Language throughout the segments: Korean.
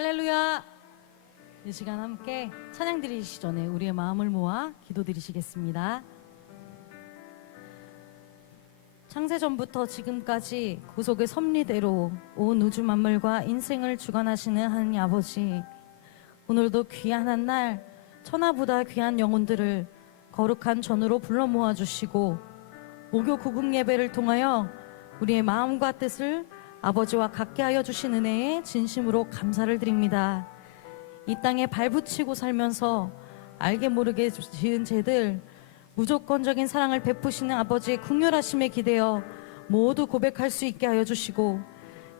할렐루야. 이 시간 함께 찬양 드리시기 전에 우리의 마음을 모아 기도 드리시겠습니다. 창세전부터 지금까지 구속의 섭리대로 온 우주 만물과 인생을 주관하시는 하나님 아버지, 오늘도 귀한 한 날 천하보다 귀한 영혼들을 거룩한 전으로 불러 모아주시고 목요 구금 예배를 통하여 우리의 마음과 뜻을 아버지와 같게 하여 주신 은혜에 진심으로 감사를 드립니다. 이 땅에 발붙이고 살면서 알게 모르게 지은 죄들, 무조건적인 사랑을 베푸시는 아버지의 긍휼하심에 기대어 모두 고백할 수 있게 하여 주시고,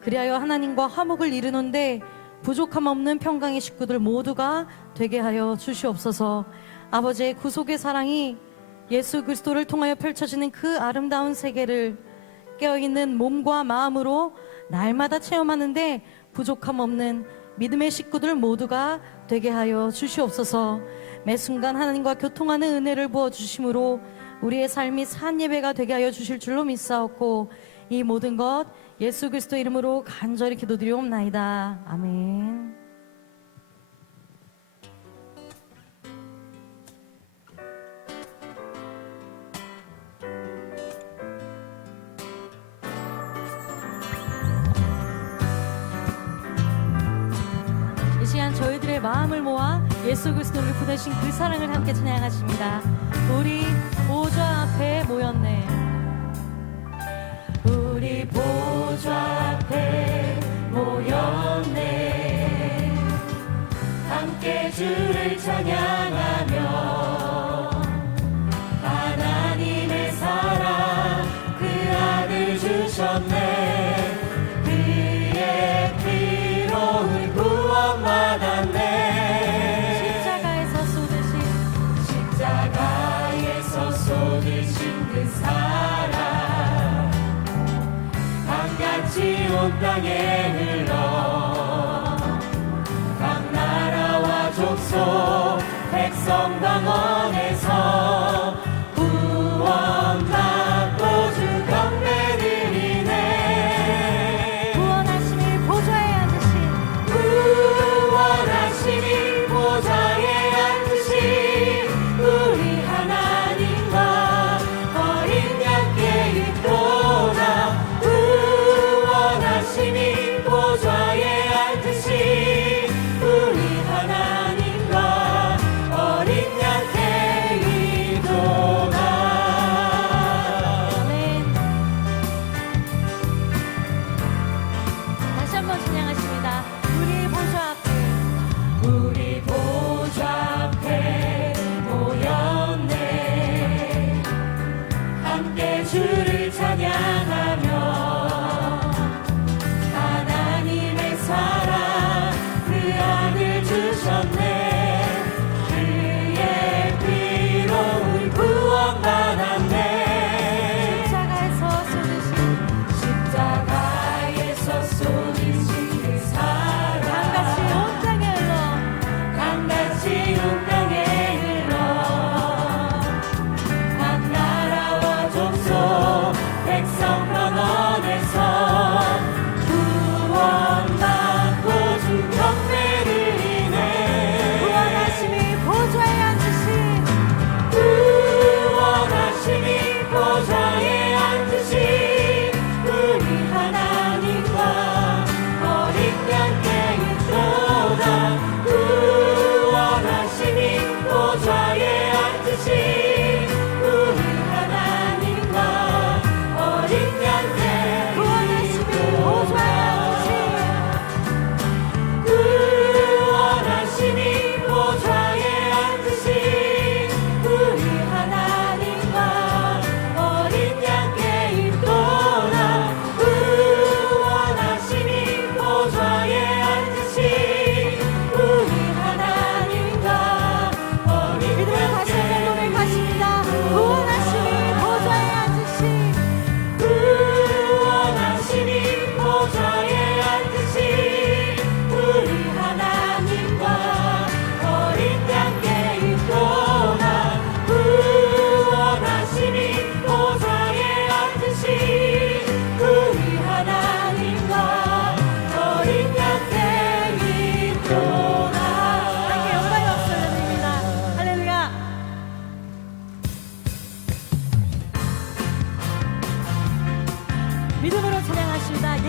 그리하여 하나님과 화목을 이루는데 부족함 없는 평강의 식구들 모두가 되게 하여 주시옵소서. 아버지의 구속의 사랑이 예수 그리스도를 통하여 펼쳐지는 그 아름다운 세계를 깨어있는 몸과 마음으로 날마다 체험하는데 부족함 없는 믿음의 식구들 모두가 되게 하여 주시옵소서. 매 순간 하나님과 교통하는 은혜를 부어주심으로 우리의 삶이 산 예배가 되게 하여 주실 줄로 믿사옵고, 이 모든 것 예수 그리스도 이름으로 간절히 기도드리옵나이다. 아멘. 이 시간 저희들의 마음을 모아 예수 그리스도를 보내신 그 사랑을 함께 찬양하십니다. 우리 보좌 앞에 모였네. 우리 보좌 앞에 모였네. 함께 주를 찬양하며 하나님의 사랑 그 아들 주셨네. 그의 피로 구원 받았네. 십자가에서 쏟으신 그 사랑 강같이 온 땅에 흘러 각 나라와 족속 백성 방언에서 구원받고 주 경배드리네. 구원하심이 보좌에 앉으신 구원하심이 보좌에 앉으신 우리 하나님과 어린 양께 있도다. 구원하심이 보좌에 앉으신 우리 하나님과 어린 양께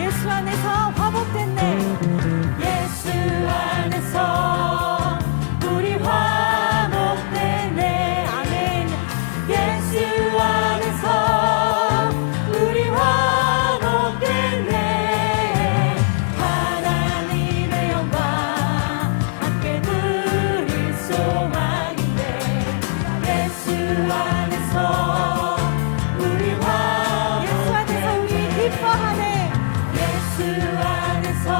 예수 안에서 화목됐네. 예수 안에서 우리 화목됐네. 아멘. 예수 안에서 우리 화목됐네. 하나님의 영광 함께 누릴 소망인데 예수 안에서 우리 기뻐하네. 예수 안에서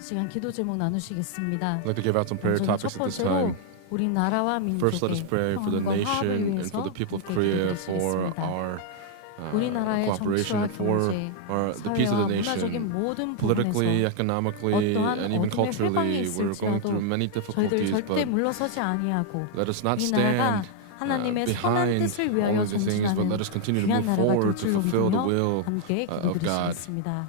이 시간 기도 제목 나누시겠습니다. I'd like to give out some prayer 먼저 첫 topics at this 번째로 time. 우리 나라와 First, let us 민족의 pray for the 평안과 화합을 nation and 위해서 for the people of 함께 Korea for 기도드리겠습니다. our 우리나라의 cooperation 정치와 and for 경제, the peace of 사회와 the 문화적인 nation. 모든 Politically, 부분에서 economically, 어떠한 and even 어둠의 culturally, 회방이 we're going 있을지라도 through many 저희들 difficulties, 절대 but 물러서지 아니하고 let us not 이 나라가 stand 하나님의 선한 behind 뜻을 all 위하여 of these things, but 전진하는 let us continue to 귀한 move 나라가 forward 될 to 줄로 fulfill the 믿으며 will 함께 of God. 기도드리시겠습니다.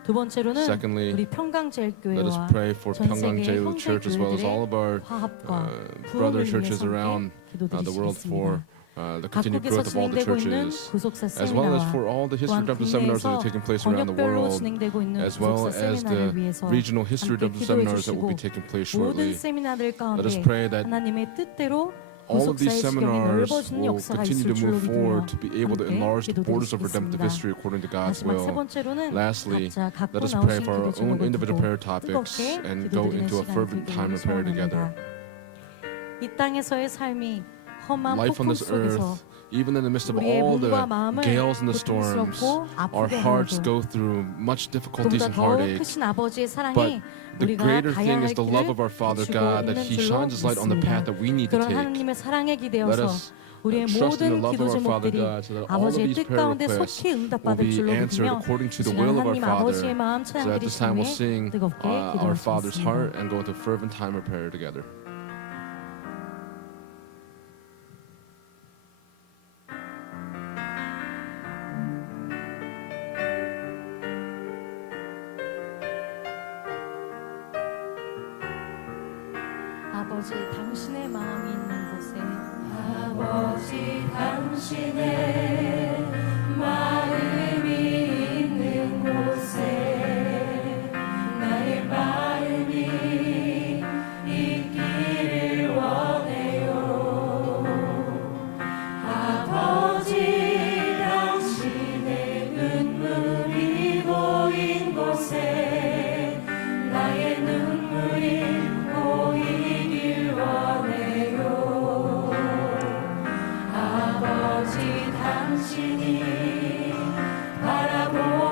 두 번째로는 Secondly, 우리 let us 평강제일교회와 pray for 전 Pyongyang 세계 Jail 형제 Church as well as all of our 교회들의 화합과 brother 부흥을 churches 위해서 around 함께 the world for 기도드리시겠습니다. the continued 각국에서 growth of all the 진행되고 있는 churches, 구속사 as well as 세미나와 for all the history 또한 of the seminars that 국내에서 are taking place around the 번역별로 world, 진행되고 있는 as well 구속사 as 세미나를 the 위해서 regional history 함께 of the 기도해 seminars that will 주시고 be taking place 모든 shortly. 세미나들 Let us 가운데 pray that 하나님의 뜻대로 all of these 구속사의 지경이 seminars 넓어지는 will 역사가 continue 있을 to 줄로 move 믿으며 forward to be able to 함께 enlarge the borders of redemptive 기도드리겠습니다. history according to God's 마지막 세 will. 번째로는 Lastly, 각자 갖고 let us pray 나오신 for our 기도 own 제목을 individual 두고 prayer topics 뜨겁게 and go 기도드리는 into a 시간 fervent 되기를 time of prayer together. 소원합니다. 이 땅에서의 삶이 험한 Life on 폭풍 this 속에서 earth, even in the midst of 우리의 all 몸과 the 마음을 gales and the storms, 고통스럽고 our 아프게 hearts 하여도 go through much difficulties 좀더 and 더 heartache. 크신 아버지의 사랑이 But the 우리가 greater 가야 thing 할 is the love 길을 of our Father 비추고 God, that 있는 He 줄로 shines His light on the path 믿습니다. that we need to 그런 take. 하나님의 사랑에 Let 기대어서 us 우리의 trust in the 모든 love 기도 of our Father 제목들이 God so that all of 아버지의 these 뜻 prayer 가운데 requests 속히 will 응답받을 be 줄로 answered 믿으며 according to 이 the 시간 will of our 하나님 아버지의 Father. 마음 So at 찬양드리 this time we'll 시간에 sing 뜨겁게 our Father's 기도하겠습니다. heart and go into a fervent time of prayer together. 아버지 당신의 마음이 있는 곳에 아버지 당신의 마음이 있는 곳에 나의 마음이 있기를 원해요. 아버지 당신의 눈물이 보인 곳에 나의 눈물이 보이길 원해요. 아버지 당신이 바라보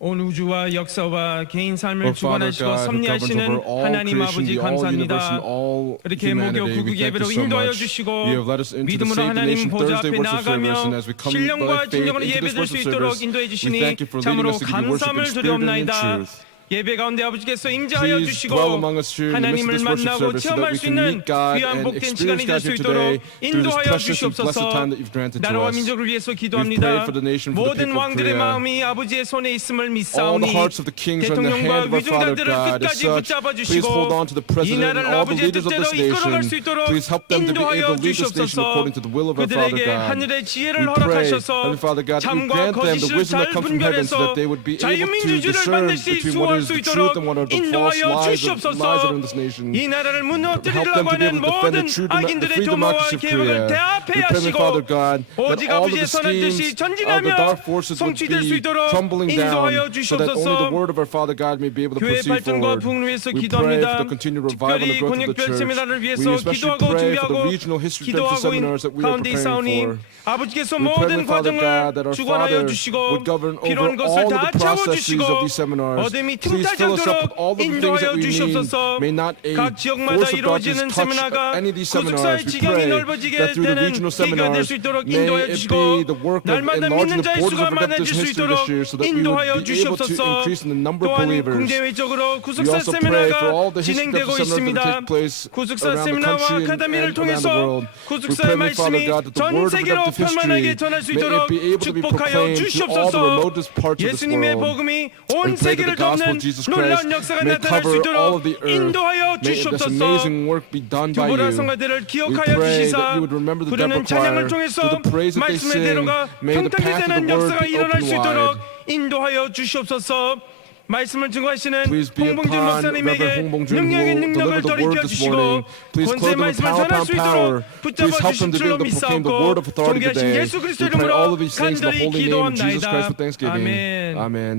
온 우주와 역사와 개인 삶을 O Father 주관하시고 God, who governs 섭리하시는 over all 하나님 creation, 아버지 the all universe, and 감사합니다. all 이렇게 목요 humanity. We 구국 thank 예배로 you so 인도하여 much. 주시고 You have led us into the 믿음으로 Save the 하나님 Nation 보좌 Thursday 앞에 worship service, and 나아가며 as we come by 신령과 faith 진정으로 into this 예배드릴 수 worship 있도록 service, 인도해 we 주시니 thank you for leading 참으로 us to give you worship in 감사함을 spirit and in 드리옵나이다. truth. 예배 가운데 아버지께서 임재하여 Please dwell 주시고 among us here in the midst of 하나님을 this worship 만나고 service so that 체험할 we 수 can 있는 meet God 귀한 and 복된 시간이 experience 될 God 수 here 있도록 today through this 인도하여 precious and blessed 주시옵소서. time that you've granted to 나라와 us. 민족을 위해서 We've 기도합니다. prayed for the nation, for the 모든 people of 왕들의 Korea. 마음이 아버지의 손에 있음을 All the 믿사오니 hearts of the kings are in the hand 대통령과 of our Father 위중자들을 God. As 끝까지 such, 붙잡아 please hold on to the 주시고 이 president and 나라를 all the 아버지의 leaders of 뜻대로 this 이끌어갈 수 nation. 있도록 Please help them to be able 인도하여 to lead this nation according to 주시옵소서. the will of our Father 그들에게 God. 하늘의 지혜를 We pray, 허락하셔서 Heavenly Father God, that you 참과 grant them the 거짓을 wisdom 잘 that comes from heaven so 분별해서 that they would be able to 자유민주주의를 discern 반드시 between 수호할 what is 수 the truth and 있도록 what are the false 인도하여 lies of 주시옵소서. in this nation. 이 나라를 Help them 무너뜨리려고 to be 하는 able to defend the 모든 true 악인들의 free 도모와 democracy of 계획을 Korea. 대합해 We pray, Father 하시고 God, that 오직 all of 아버지의 the 선한 뜻이 schemes of the 전진하며 dark forces would 성취될 수 be 있도록 crumbling 인도하여 down so that only the 주시옵소서. word of our Father God may be able to 교회 proceed 발전과 forward. 부흥을 위해서 We pray for 기도합니다. the continued revival and the 특별히 growth of the 권역별 church. 세미나를 We 위해서 especially 기도하고 pray for the 준비하고 regional history 기도하고 seminars that we are 가운데 preparing 있사오니 for. 아버지께서 We pray, 모든 Father God, that 과정을 our 주관하여 Father 주시고 would govern over 필요한 것을 all of 다 the processes 채워주시고 of these seminars. 어둠이 Please 틈타지 fill us up with 않도록 all of the things that 인도하여 we need. 주시옵소서. May not a 각 지역마다 force of darkness 이루어지는 touch 세미나가 any of these 구속사의 seminars. We 지경이 pray 넓어지게 that through the 되는 regional 계기가 될 seminars, 수 있도록 may 인도하여 it 주시고 be the work of 날마다 믿는 enlarging the 자의 borders 수가 of redemptive 많아질 수 history 있도록 this year so that we 인도하여 would be able to 주시옵소서. increase in the number of 또한 believers. 국내외적으로 We 구속사 also pray for all 세미나가 the history 진행되고 of the seminars that 있습니다. take place 구속사 around the 세미나와 country 아카데미를 and around the 통해서 world. We 구속사의 pray, Father 말씀이 God, that the 전 word of 세계로 redemptive 편만하게 history 전할 수 may 있도록 it be able to be 축복하여 proclaimed to all the 주시옵소서. remotest parts of this 예수님의 world. 복음이 We 온 pray that 세계를 the gospel 덮는 of Jesus 놀라운 Christ 역사가 may 나타날 수 cover all 있도록 of the earth. 인도하여 May this 주시옵소서. amazing work be done by 두보라 you. 성가대를 We 기억하여 pray 주시사 that you would remember the 부르는 Deborah 찬양을 choir 통해서 through the praise that they 말씀의 sing. 대로가 May the 평탄히 path of 되는 the word 역사가 be 일어날 open 수 있도록 wide. 인도하여 주시옵소서. 말씀을 증거하시는 Please be 홍봉준 upon 목사님에게 Reverend Hong Bong-jun, who 능력의 will 능력을 deliver the 더리켜 word this morning. 주시고 Please 권세 clothe them with 말씀을 power 전할 upon 수 power. 있도록 Please 붙잡아 help them 주실 to be 줄로 able to proclaim the word of 믿사옵고 authority 존귀하신 today. 예수 그리스도 We pray all 이름으로 of these things in the 간절히 holy name of Jesus Christ 기도합나이다. with thanksgiving. 아멘. Amen.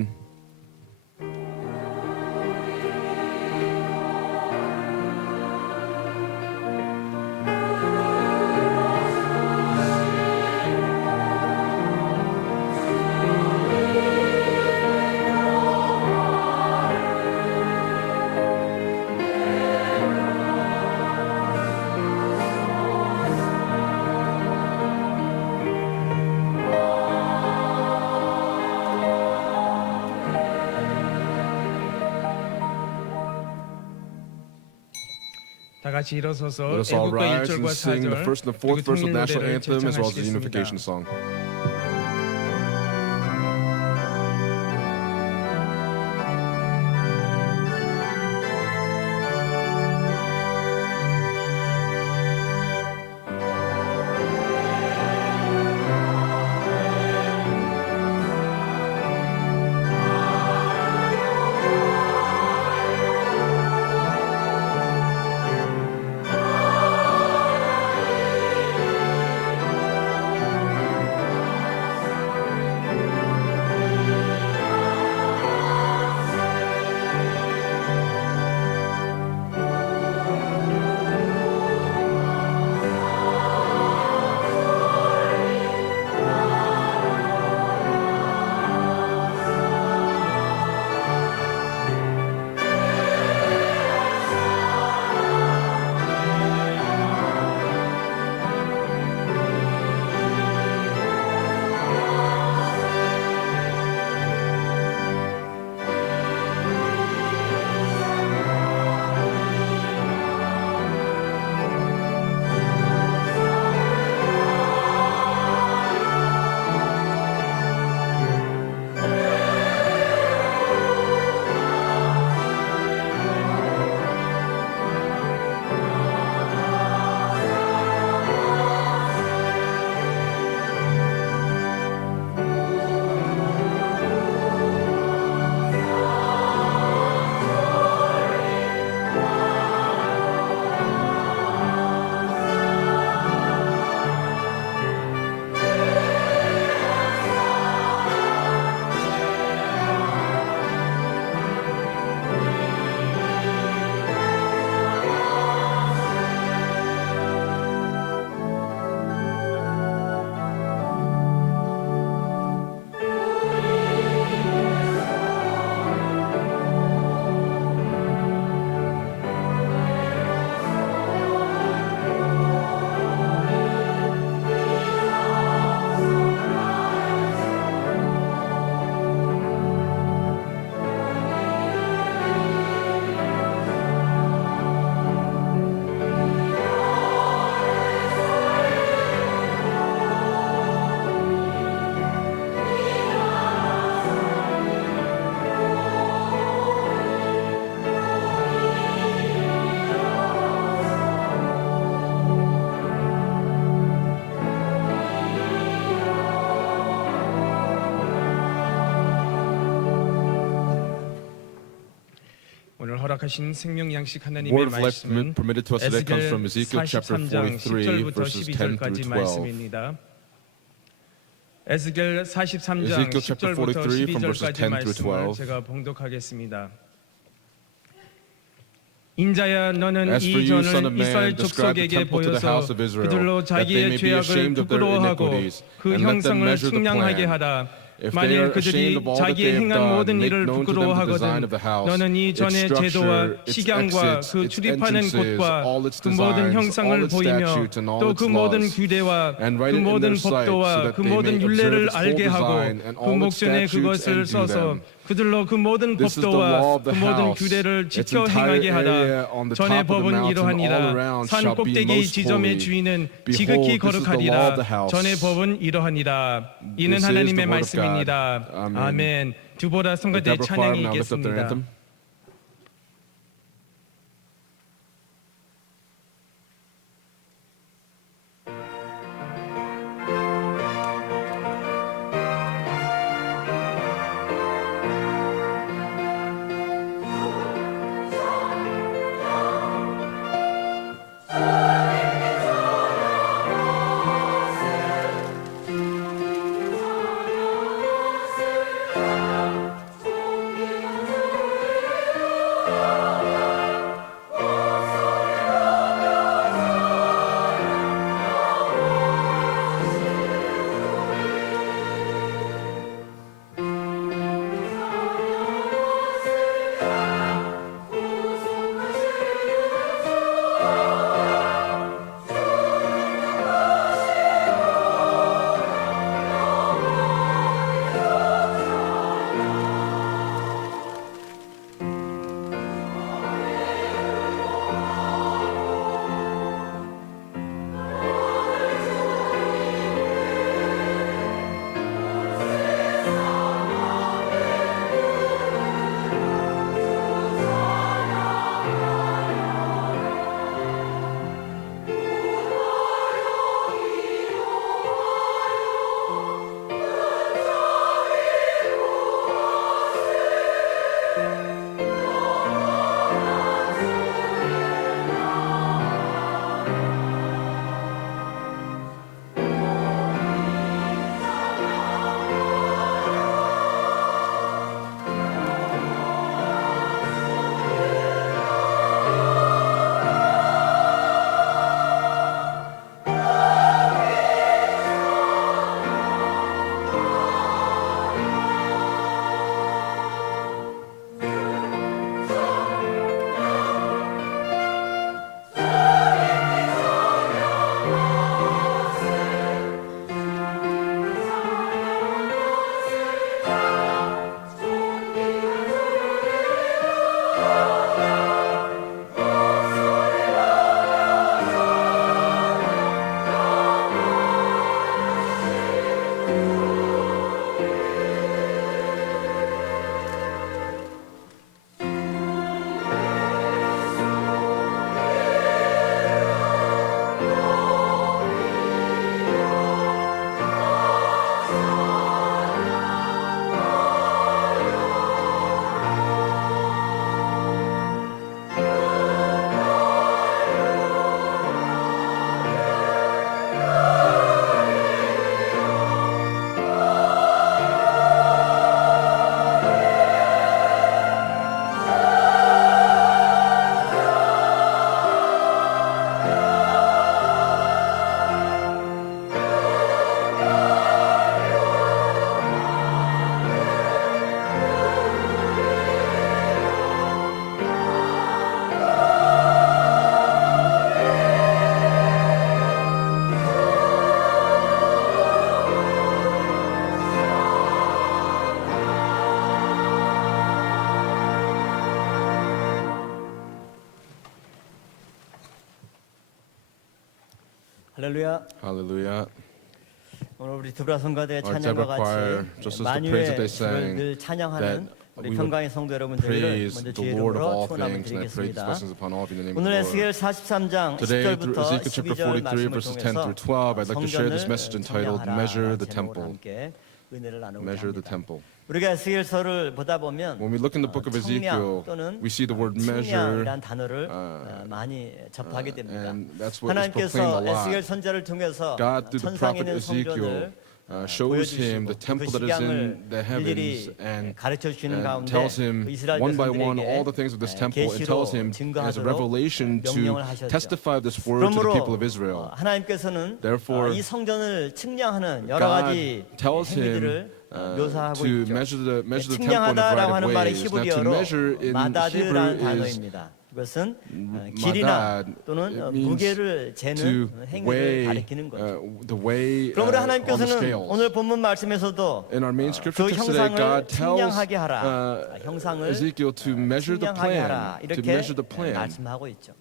다 같이 일어서서 Let us all 애국가 rise 1절과 and sing the 4절 first and the fourth verse of the national 노래를 anthem as well as the unification 제창하시겠습니다. song. 오늘 허락하신 생명 양식 하나님의 Word of life 말씀은 permitted to us today comes from 에스겔 Ezekiel chapter 43장 43 10절부터 verses 10 12절까지 through 12. 말씀입니다. 에스겔 43장 Ezekiel chapter 10절부터 43 from verses 10 12절까지 through 말씀을 12. 제가 봉독하겠습니다. 인자야 너는 As for 이 you, son 전을 of man, 이스라엘 describe the 족속에게 temple to the 보여서 house of Israel, 그들로 that they 자기의 may be 죄악을 ashamed of their 부끄러워하고 iniquities, 그 and let them 형상을 measure the 측량하게 plan. 하라. If they 만일 are ashamed 그들이 of all that 자기의 they have 행한 done, 모든 make 일을 known to them the 부끄러워하거든 design of the house, 너는 이 its 전의 제도와 structure, its 식양과 exits, 그 its 출입하는 entrances, 곳과 all its 그 모든 designs, 형상을 all its 보이며 statutes and all 또 its 그 모든 laws, 규례와 and 그 write it in 모든 their sight, so 법도와 that 그 they 모든 may 율례를 observe its full 알게 하고 design and 그 all its 목전에 statutes 그것을 and do 써서 them. 그들로 그 모든 This is the law 법도와 of the 그 모든 house. 규례를 Its 지켜 entire 행하게 area 하라. on the 전의 top of the 법은 mountain all 이러하니라. around 산 shall be 꼭대기 most 지점의 holy. 주인은 Behold, 지극히 this is the law of 거룩하리라. the house. 전의 법은 이러하니라. 이는 This is 하나님의 the word of 말씀입니다. God. Amen. 아멘. 두보라 The 성가대 Deborah choir 찬양이 now lift up their 있겠습니다. anthem. 할렐루야. Hallelujah. 오늘 우리 드브라 성가대 Our 찬양과 Deborah choir, 같이 just as the praise that 만유의 they 주를 sang, 늘 찬양하는 that 우리 we would 평강의 성도 여러분들을 praise 먼저 the 주의 Lord of 이름으로 all 축원함을 things, and I pray these 드리겠습니다. blessings upon all of you in the name of 오늘 the 에스겔 Lord. 43장 Today, through 10절부터 Ezekiel chapter 12절 43, 말씀을 verses 10 통해서 through 12, I'd like to share this 성전을 message entitled 청량하라 Measure the 제목으로 Temple. 함께 은혜를 나누고자 Measure the 합니다. Temple. 우리가 에스겔서를 보다 보면 When we look in the book of Ezekiel, 청량 또는 we see the word measure, 측량이라는 단어를 많이 접하게 됩니다. and that's what is proclaimed a 하나님께서 에스겔 lot. 선지자를 통해서 God, through the 천상에 prophet 있는 Ezekiel, 성전을 shows him the 보여주시고 temple 그 that is 시장을 in the heavens 일일이 and 가르쳐 주시는 가운데 tells him 그 이스라엘 one by one 백성들에게 all the things of this temple and tells him as a 증거하도록 revelation to 명령을 하셨죠. testify this word to the 그러므로 people of Israel. 하나님께서는 Therefore, 이 성전을 측량하는 여러 God 가지 tells him 행위들을 묘사하고 to 있죠. measure the temple in a 측량하다라고 variety 하는 of 말이 ways. Now, to measure 히브리어로 in 마다드라는 Hebrew is 단어입니다. 이것은 길이나 madad. 또는 It means 무게를 to 재는 행위를 weigh 가리키는 거죠. the way 그러므로 on the 하나님께서는 scales. 오늘 본문 말씀에서도 In our main scripture 그 text today, 형상을 God tells 측량하게 하라. 형상을 Ezekiel to measure the 측량하게 plan, 하라. to 이렇게 measure the plan. 말씀하고 있죠.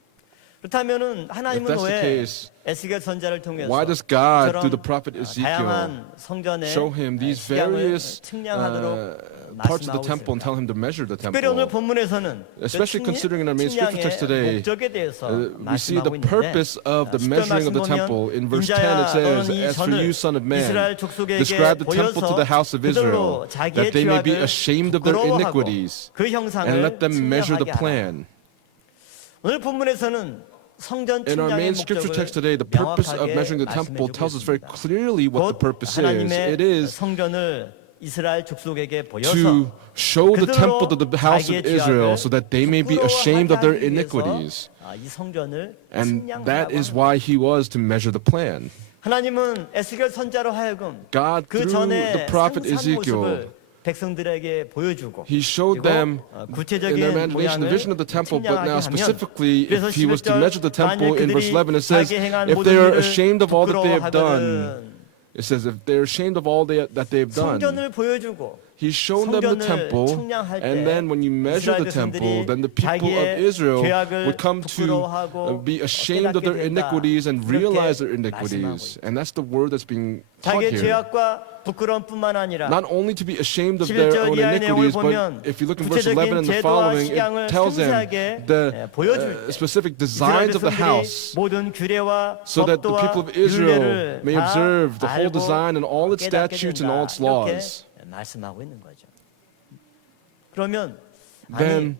그렇다면은 하나님은 If that's the 왜 case, 에스겔 선지자를 통해서 Why does God, 이처럼 through the prophet Ezekiel, 다양한 성전의 show him these 시장을 various 측량하도록 parts of the 말씀하고 temple and 있습니까? tell him to measure the 특별히 오늘 temple? 본문에서는 Especially considering in our main scripture text today, 목적에 대해서 we see 말씀하고 the 있는데 purpose of the 10절 measuring of the 말씀 temple. 보면 In verse 10 it says, As for you, son of man, 이스라엘 족속에게 describe the temple to 보여서 the house of Israel, 그들로 자기의 that they may be 죄악을 ashamed of their 부끄러워하고 iniquities, 그 형상을 and let them measure the 측량하게 하라. plan. 오늘 본문에서는 성전 In our main 측량의 scripture text 목적을 today, the purpose of 명확하게 measuring the temple 말씀해주고 tells us very 있습니다. clearly what the 곧 purpose is. 하나님의 It is 성전을 이스라엘 족속에게 보여서 to show the temple to the house of 자기의 Israel 죄악을 so that they may be ashamed of their 부끄러워하게 하기 iniquities. 위해서 이 성전을 And that 측량하라고 is 합니다. why he was to measure the plan. 하나님은 에스겔 선자로 하여금 God, 그 through 전에 the prophet 상상 Ezekiel, 모습을 백성들에게 보여주고 he showed 그리고 them in 구체적인 their imagination the 모양을 vision of the temple, but now 측량하게 하면 specifically, 그래서 if he was to 11절 measure the temple, 만일 in verse 그들이 11 it says, 자기 행한 if 모든 they are 일을 ashamed of all that they have done, 부끄러워하거든 it says, if they're ashamed of all that they have done, 성전을 보여주고 he's shown them the 성전을 temple, 측량할 and 때 then when you measure the 이스라엘 temple, 백성들이 then the people of 자기의 Israel 죄악을 would come to 부끄러워하고 be ashamed of their 깨닫게 된다. iniquities and 그렇게 realize their 말씀하고 iniquities. And that's the word that's being taught 자기의 here. 죄악과 부끄러움뿐만 아니라 Not only to be ashamed of their 11절 own 이하의 내용을 iniquities, 보면 but if you look in verse 11 and the 구체적인 제도와 following, 시향을 it tells them 상세하게 the 보여줄 때 specific 이스라엘 designs of the 백성들이 house, 모든 규례와 so that the 법도와 people of Israel 율례를 may 다 observe the whole 알고 design and all its 깨닫게 statutes and 된다. all its 이렇게 laws. 말씀하고 있는 거죠. 그러면 Then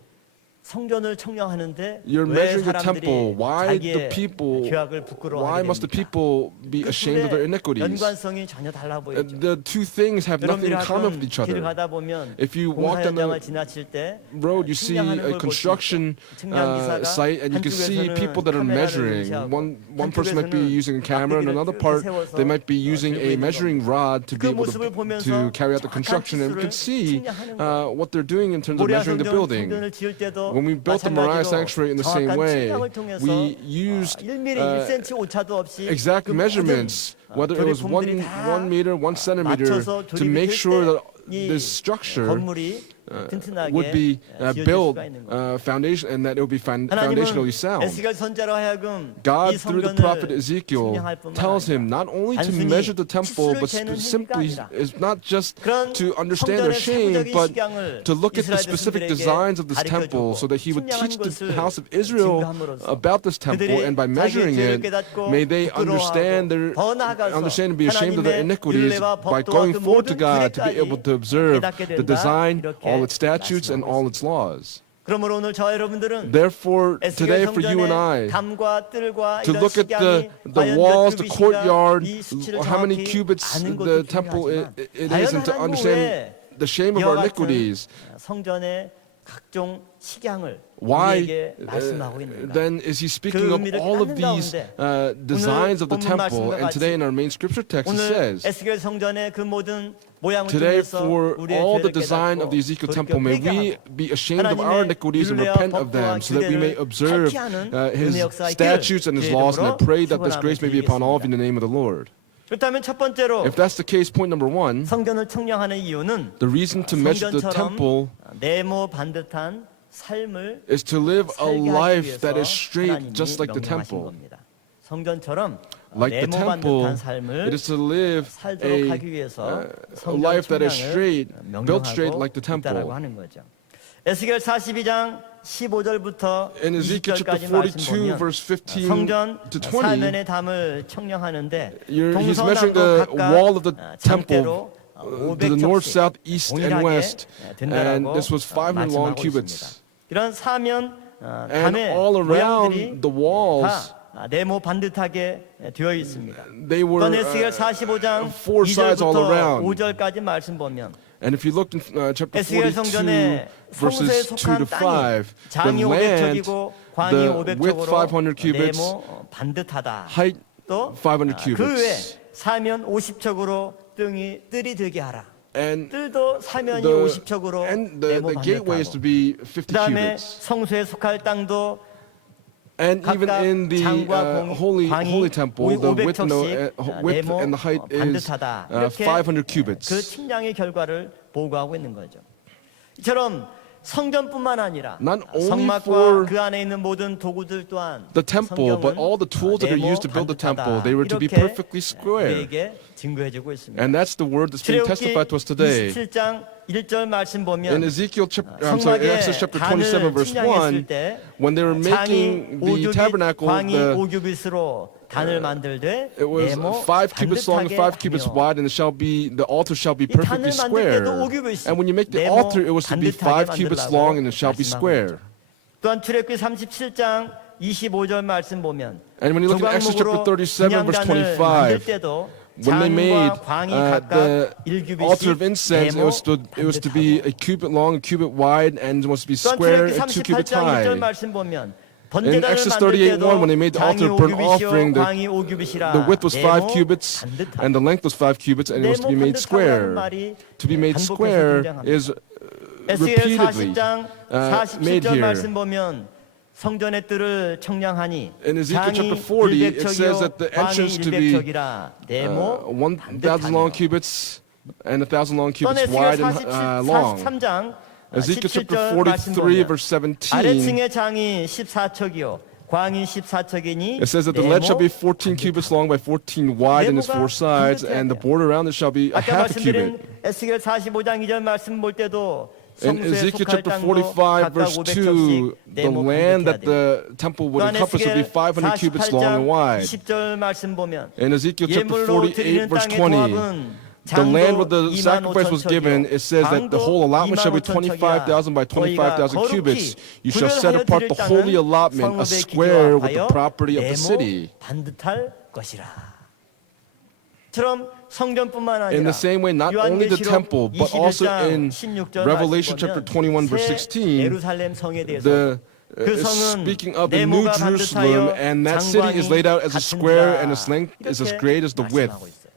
성전을 청량하는데 you're 왜 measuring the 사람들이 temple. Why the 자기의 people? 죄악을 Why 부끄러워하게 must the 됩니까? people be ashamed of their iniquities? 연관성이 전혀 달라 보이죠. The two things have nothing 여러분들이 in common with 가끔 each 길 other. 가다 보면 If you walk 공사 down the 현장을 지나칠 때 road, you see 측량하는 a 걸 볼 수 construction 있죠. 측량 기사가 site, and you can see 한쪽에서는 people that are 카메라를 measuring. 의지하고 One person might be 한쪽에서는 using a camera, and 막대기를 another 이렇게 part 세워서 they might be using 들고 a 있는 measuring rod to 그 be able 모습을 보면서 to carry out the 정확한 construction, and we could see 측량하는 거예요. what they're doing in terms of 모리아 measuring the 성전을 building. 지을 때도 When we built the Moriah 마찬가지로 sanctuary in the same 정확한 way, 측량을 통해서 we used 1mm 1cm 오차도 없이 exact 그 measurements, whether it was 조립품들이 1 meter, 1 centimeter, 맞춰서 to make 조립이 sure that 될 때 이 this structure 건물이 튼튼하게 would be 지어질 built 수가 있는 거예요. foundation, and that it would be 하나님은 foundationally sound. 에스겔 선자로 하여금 God, 이 through the 성전을 prophet Ezekiel, 측량할 뿐만 tells 아니라 him not only to 단순히 measure the temple, but 치수를 재는 simply 행위가 아니라 is not just 그런 to understand their 성전의 shame, 세부적인 but 시경을 to look at the 이스라엘 specific 백성들에게 designs of this 가르쳐주고 temple, so that he would 측량한 teach 것을 the house of Israel 증거함으로써 about this temple, 그들이 and by 자기의 measuring 죄를 it, 깨닫고 may they understand 부끄러워하고 더 나아가서 understand and be ashamed of their 하나님의 iniquities 율례와 by 법도와 going 그 forward to 모든 God to be able to observe 깨닫게 the 된다. design, 이렇게 all its statutes, and 말씀하고 all its laws. 그러므로 오늘 저와 여러분들은 Therefore, 에스겔 today for you and I, 성전의 담과 뜰과 to 이런 look at 시경이 the 과연 walls, 몇 the 규빗인가 courtyard, 이 수치를 how many 정확히 cubits 아는 것도 the temple 중요하지만 it 과연 is, and to 하나님은 understand 왜 the shame of 이와 our 같은 iniquities. 성전의 각종 식양을 Why 우리에게 말씀하고 있는가? then is he speaking 그 of 의미를 all of 깨닫는 these 가운데 designs of the 오늘 본문 temple? 말씀과 And today in our main scripture text it 오늘 says, 에스겔 성전의 그 모든 모양을 today 통해서 for 우리의 all the 죄를 design 깨닫고 of the Ezekiel 돌이켜 temple, may we 회개하고 be ashamed of our 하나님의 iniquities and 율례와 repent of 법도와 them, so that we may 규례를 observe 밝히하는 his 은혜 역사의 statutes and his 길 laws. And I 주의 pray that this 이름으로 grace may be upon all of you in 축원함을 the name of the Lord. 그렇다면 첫 번째로 If that's the case, point number one, 성전을 청량하는 이유는 the reason to measure the 성전처럼 temple 네모 반듯한 삶을 is to live a 살게 하기 life 위해서 that is straight, 하나님이 just like the 명령하신 temple. 겁니다. 성전처럼 Like the 네모 temple, 반듯한 it 삶을 is to live 살도록 하기 위해서 a life that is straight, built straight 명령하고 like the temple. 있다라고 하는 거죠. 에스겔 42장 15절부터 In Ezekiel chapter 20절까지 말씀 42, 보면 verse 15 성전 to 20, 사면의 담을 청량하는데 he's 동서남북 measuring the 각각 wall of the 장대로 to the north, south, east, and west. And 된다라고 this was 500 long 말씀하고 cubits. 있습니다. 이런 사면 And 담의 all around 모양들이 the walls, 다 네모 반듯하게 되어 있습니다. they were 또한 에스겔 45장 four sides all 2절부터 around. 5절까지 말씀 보면 And if you looked in chapter 에스겔 42, 성전에 성소에 verses 2 속한 to 땅이 5, the 장이 land, 500척이고 광이 the width 500척으로 500 cubits, 네모 반듯하다. height 또 500 그 외에 cubits. 사면 50척으로 뜰이 되게 하라. And 뜰도 사면이 the, 50척으로 and 네모 the gateway is to 반듯하고 be 50 그다음에 cubits. 성소에 속할 땅도 And even 각각 in the 장과 holy temple, the width and the, 500척씩 width 네모 and the height is 반듯하다. 이렇게 500 그 cubits. 측량의 결과를 보고하고 있는 거죠. 이처럼 성전뿐만 아니라 Not only 성막과 for 그 안에 있는 모든 도구들 또한 the temple, but all the tools that are used to build the temple, they were to be perfectly square. 우리에게 증거해주고 있습니다. And that's the word that's being 출애굽기 testified to us today. 27장 1절 말씀 In 보면 Ezekiel, Exodus chapter 27, verse 1, when they were making the tabernacle, 광이 the 5규빗으로 단을 만들되 it was 네모 5 cubits long and 5 cubits 반듯하게 wide, and the altar shall be 이 perfectly 단을 만들 square. 때도 5규빗이 And when you make the 네모 altar, it was to be 반듯하게 5 cubits 만들라고 long and it shall be 말씀하고 square. 또한 출애굽기 37장 25절 말씀 보면 And when you look at Exodus chapter 37, verse 분향단을 만들 25, 때도 when they made 장과 광이 각각 the altar of incense, it was to be a cubit long, a cubit wide, and it was to be 또한 square 출애굽기 and 2 cubits 38장 1절 high. 말씀 보면 In 번제단을 Exodus 만들 38:1, 때도 when they made the 장이 altar burnt 5규빗이요 offering, 광이 5규빗이라 the width was 5 네모 cubits, 반듯하다. and the length was 5 cubits, and it was to be 네모 made 반듯하다는 square. 말이 To be made 반복해서 square 등장합니다. is 에스겔 repeatedly 40장 made 47절 here. 말씀 보면 성전의 뜰을 청량하니 In Ezekiel 장이 chapter 40, it says 100척이요 that the 광이 entrance to be 100척이라 네모 1,000 long 반듯하며 cubits and 1,000 long 또한 cubits 에스겔 wide and long. 43장 Ezekiel chapter 17절 말씀 43, 보면 verse 17, 아래층의 장이 14척이요 광이 14척이니 it says that the ledge shall be 14 cubits long by 14 wide in its four sides, and the border around it shall be a 아까 half a cubit. 말씀드린 에스겔 45장 2절 말씀 볼 때도 In 성소에 Ezekiel 속할 chapter 땅도 45, 각각 verse 2, 500척씩 the 네모 land 반듯해야 that 됩니다. the temple would 또한 encompass would be 에스겔 500 cubits long and 48장 wide. 20절 말씀 보면 In Ezekiel chapter 예물로 48, 드리는 verse 땅의 20, 조합은 the land where the 25,000 sacrifice was given, it says that the whole allotment shall be 25,000 25,000 by 25,000 cubits. You shall set 구별하여 apart 드릴 the holy 땅은 allotment, a 성읍에 square with the 기초하여 property of the 네모 city. 반듯할 것이라. 처럼 성전뿐만 In 아니라 the same way, not only the 요한계시록 temple, but also 21장 in 16절 Revelation 말씀 chapter 보면 21, verse 새 16, 예루살렘 성에 대해서 the 그 성은 speaking of the New 네모가 Jerusalem, 반듯하여 and that city is laid out as a square, and its 같은지라 length is as 이렇게 great as the width. 말씀하고 있어요.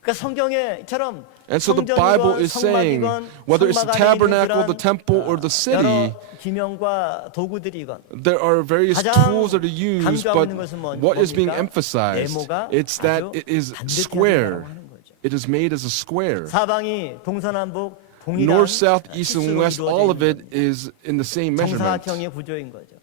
그러니까 성경에처럼 And so the Bible is saying, whether it's the tabernacle, the temple, or the city, 여러 기명과 도구들이건 there are various 가장 tools that are used, 강조하고 but 있는 것은 what is being 뭡니까? emphasized, 네모가 it's that 아주 it is 반듯해야 square. 된다고 하는 거죠. It is made as a square. 사방이 동서남북 동일한 North, south, east, and 치수로 west, all of 이루어져 it is in the same measurement. 정사각형의 구조인 거죠.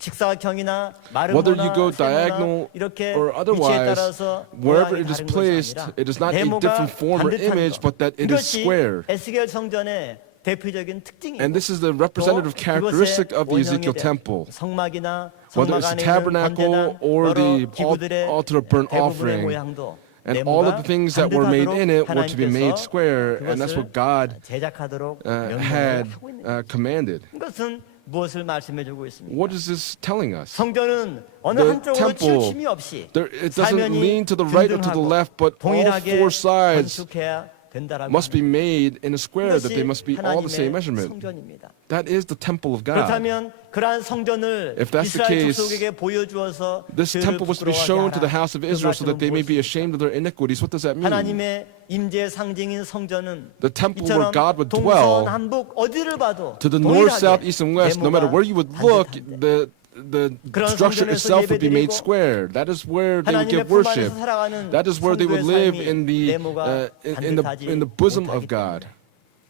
직사각형이나 Whether you go 마름모나 diagonal 세모나 이렇게 or 위치에 otherwise, 따라서 wherever 모양이 it is 다른 것이 placed, 아니라 it is not a 네모가 different form or 반듯한 image, 것. but that it is 이것이 square. 에스겔 성전의 대표적인 특징이고 And this is the representative characteristic of the Ezekiel temple. 성막이나 Whether 성막 it's 안에 the 있는 tabernacle 번제단 or 여러 the 기구들의 altar of burnt 대부분의 offering, 모양도 and all of the things that were made in it were to be made 하나님께서 square, and that's what God 제작하도록 had 명령을 하고 있는 거예요. commanded. 이것은 무엇을 말씀해주고 있습니까? What is this telling us? 성전은 어느 The 한쪽으로 temple, 치우침이 없이 It doesn't 사면이 lean to the right or to the 균등하고 left, but all 동일하게 four sides 건축해야 된다라고 must be 하는 made in a square, that they 이것이 must be all the same 하나님의 measurement. 성전입니다. That is the temple of God. 그렇다면 그러한 성전을 If that's the 이스라엘 case, 족속에게 보여주어서 This 그를 temple was to be 부끄러워하게 shown to the 하라. house of 그 Israel so that they may be 말씀은 ashamed of their iniquities. What does that mean? 하나님의 임재의 상징인 성전은 The temple where 이처럼 God would dwell, 동서남북 어디를 봐도 to the north, 동일하게 south, east, and west, no matter where you would look, 반듯한데 the 그런 structure 성전에서 itself would be made 예배드리고 square. That is where they would 하나님의 give 품 worship. 안에서 살아가는 That is where they would 성도의 live 삶이 in the 네모가 in the bosom 못하기 of God. 때문에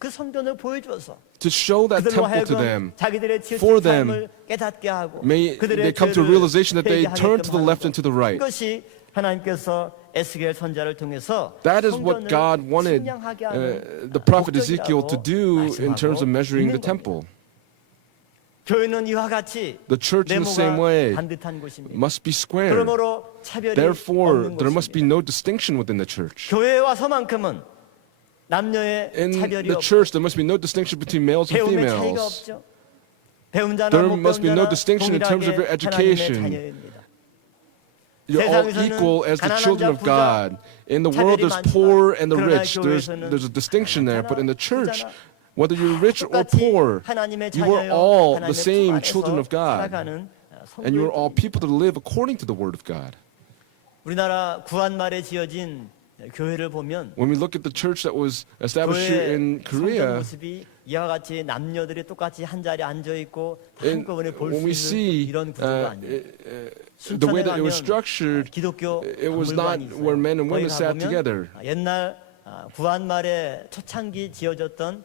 그 성전을 보여줘서 To show that 그들로 temple to 하여금 them, 자기들의 for 치우친 them, 삶을 깨닫게 하고 may 그들의 they come to a 죄를 realization that they turn to the 회개하게끔 left 하는 and to the right. 이것이 하나님께서 에스겔 선자를 통해서 That is what 성전을 God wanted 측량하게 하는 the prophet Ezekiel to do in terms of measuring 있는 the 겁니다. temple. 교회는 이와 같이 The church in the same 네모가 way 반듯한 곳입니다. must be square. 그러므로 차별이 Therefore, 없는 there must be 곳입니다. no distinction within the church. 교회에 와서만큼은 남녀의 In 차별이 the 없고 church, there must be no distinction between males and 배움의 차이가 females. 없죠. 배운 자나 There 못 must 배운 be no 자나 distinction in terms of your 동일하게 education. 하나님의 자녀입니다. You're all 세상에서는 equal as the 가난한 children 자, of 부자, God. In the world, 차별이 there's 많지만 poor and the 그러나 rich. 교회에서는 There's a distinction there. But in the church, 부자나 whether you're rich or 똑같이 poor, 하나님의 you are 자녀요, all 하나님의 the same 품 children 안에서 of God. 살아가는 and you are 성도의 all people that live according to the word of God. 우리나라 구한 말에 지어진 교회를 보면 When we look at the church that was established here 교회 in 성전 Korea, 모습이 이와 같이 남녀들이 똑같이 한 자리에 앉아 있고 and 한꺼번에 볼 when we 수 see 있는 이런 구조가 아니에요. the way that it was structured, 기독교 it was not 박물관이 있어요. where men and 거기 women sat 가보면 together. 옛날 구한 말에 초창기 지어졌던